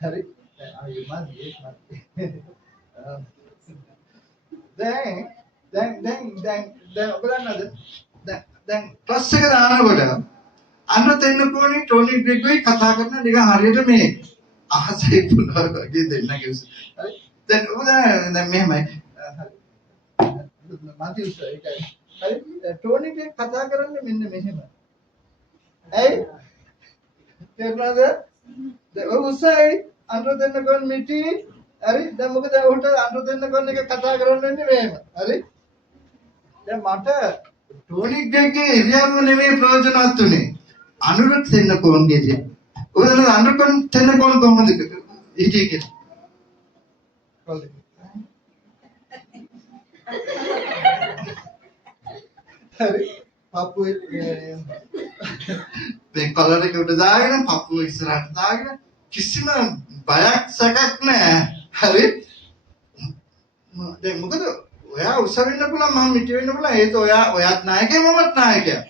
හරි? දැන් ආයෙ මාදී දැන් ඔබ දන්නවද? දැන් ටොස් එක දානකොට අන්න දෙන්න කොනේ ටෝනි ග්‍රෙග්වයි කතා කරන නිකන් හරියට මේ අහසේ පුනවා වගේ දෙන්නගේ උස. හරි? දැන් ඔබ දැන් මෙහෙමයි මන්තිස් ඒකයි. හරි ටෝනි ගේ කතා කරන්නේ මෙන්න මෙහෙම. ඇයි? තේරුණාද? දැන් ඔය උසයි අnder දෙන්න ගොන් මිටි. හරි? දැන් මොකද උන්ට අnder දෙන්න ගොන් එක කතා කරන්නේ මෙහෙම. හරි? දැන් මට ටෝනි ගේ ඉරියව්ව නෙමෙයි ප්‍රයෝජනවත් උනේ. අnder දෙන්න ගොන්ගේ ඉරියව්ව. ඔයාලා අnder දෙන්න ගොන් කොහොමද හිටියේ කියලා? කොල්ලේ හරි පපුව මේ කලර් එක උඩ දාගෙන පපුව ඉස්සරහට දාගෙන කිසිම බයක් සැකක් නැහැ හරි දැන් මොකද ඔයා උස වෙන්න පුළුවන් මම මිටි වෙන්න පුළුවන් ඒක ඔයාත් නායකයා මමත් නායකයා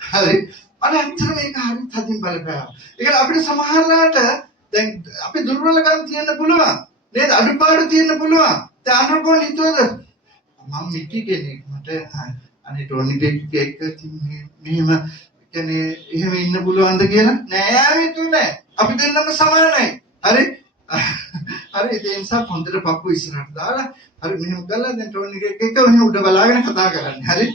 හරි අනේ ඇත්තට මේක හරි තදින් බලපෑවා ඒක අපිට සමහරලාට දැන් අපි දුර්වලකම් තියෙන්න පුළුවන් නේද අඩුපාඩු තියෙන්න පුළුවන් දැන් අනුකෝල හිතුවද මම මිටි කෙනෙක් මට අනේ ටෝනි ඩෙක් එක මෙහෙම කියන්නේ එහෙම ඉන්න පුළුවන්ද කියලා නෑ ආවිතුනේ අපි දෙන්නම සමානයි හරි හරි ඒ නිසා හොඳට පපුව ඉස්සරහට දාලා හරි මෙහෙම කළා දැන් ටෝනි ඩෙක් එක මෙහෙම උඩ බලාගෙන කතා කරන්නේ හරි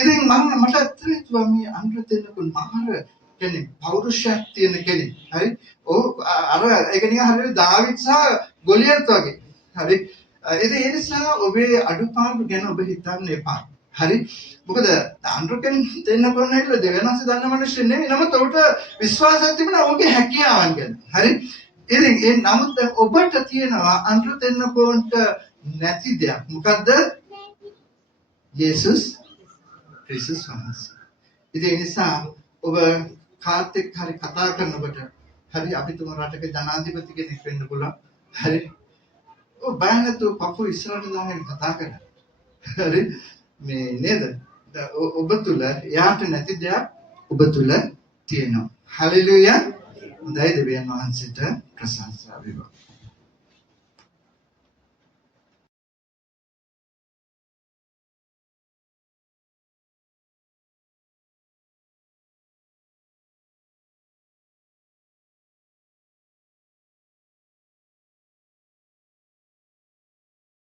ඉතින් මට ඇත්තටම හිතුවා මේ අnder දෙන්නකුන් මාර කියන්නේ පෞරුෂයක් තියෙන කෙනෙක් හරි ඔව් අර ඒක නිකන් හරියට දාවිත් සහ ගොලියත් වගේ හරි ඒ නිසා ඔබේ අඩුපාඩු ගැන ඔබ හිතන්න එපා. හරි? මොකද අnder දෙන්න කොන්න හිටලා දෙවෙනස් දන්න මිනිස්සු නෙමෙයි. නමුත් ඔබට විශ්වාසයක් තිබුණා ඔබේ හැකියාවන් ගැන. හරි? ඉතින් ඒ නමුත් ඔබට තියෙනවා අnder දෙන්න කොන්ට නැති දෙයක්. මොකද්ද? යේසුස් ක්‍රිස්තුස් වහන්සේ. ඉතින් ඒ නිසා ඔබ කාත් එක්ක හරි කතා කරනකොට හරි අපි තුම රටක ජනාධිපති කෙනෙක් වෙන්න පුළුවන්. හරි? ඔය බය නැතුව පපුව ඉස්සරහට දාගෙන කතා කරා. හරි මේ නේද? ඔබ තුල යාට නැති දෙයක් ඔබ තුල තියෙනවා. හලෙලූයා. හොඳයි දෙවියන් වහන්සේට ප්‍රශංසා වේවා.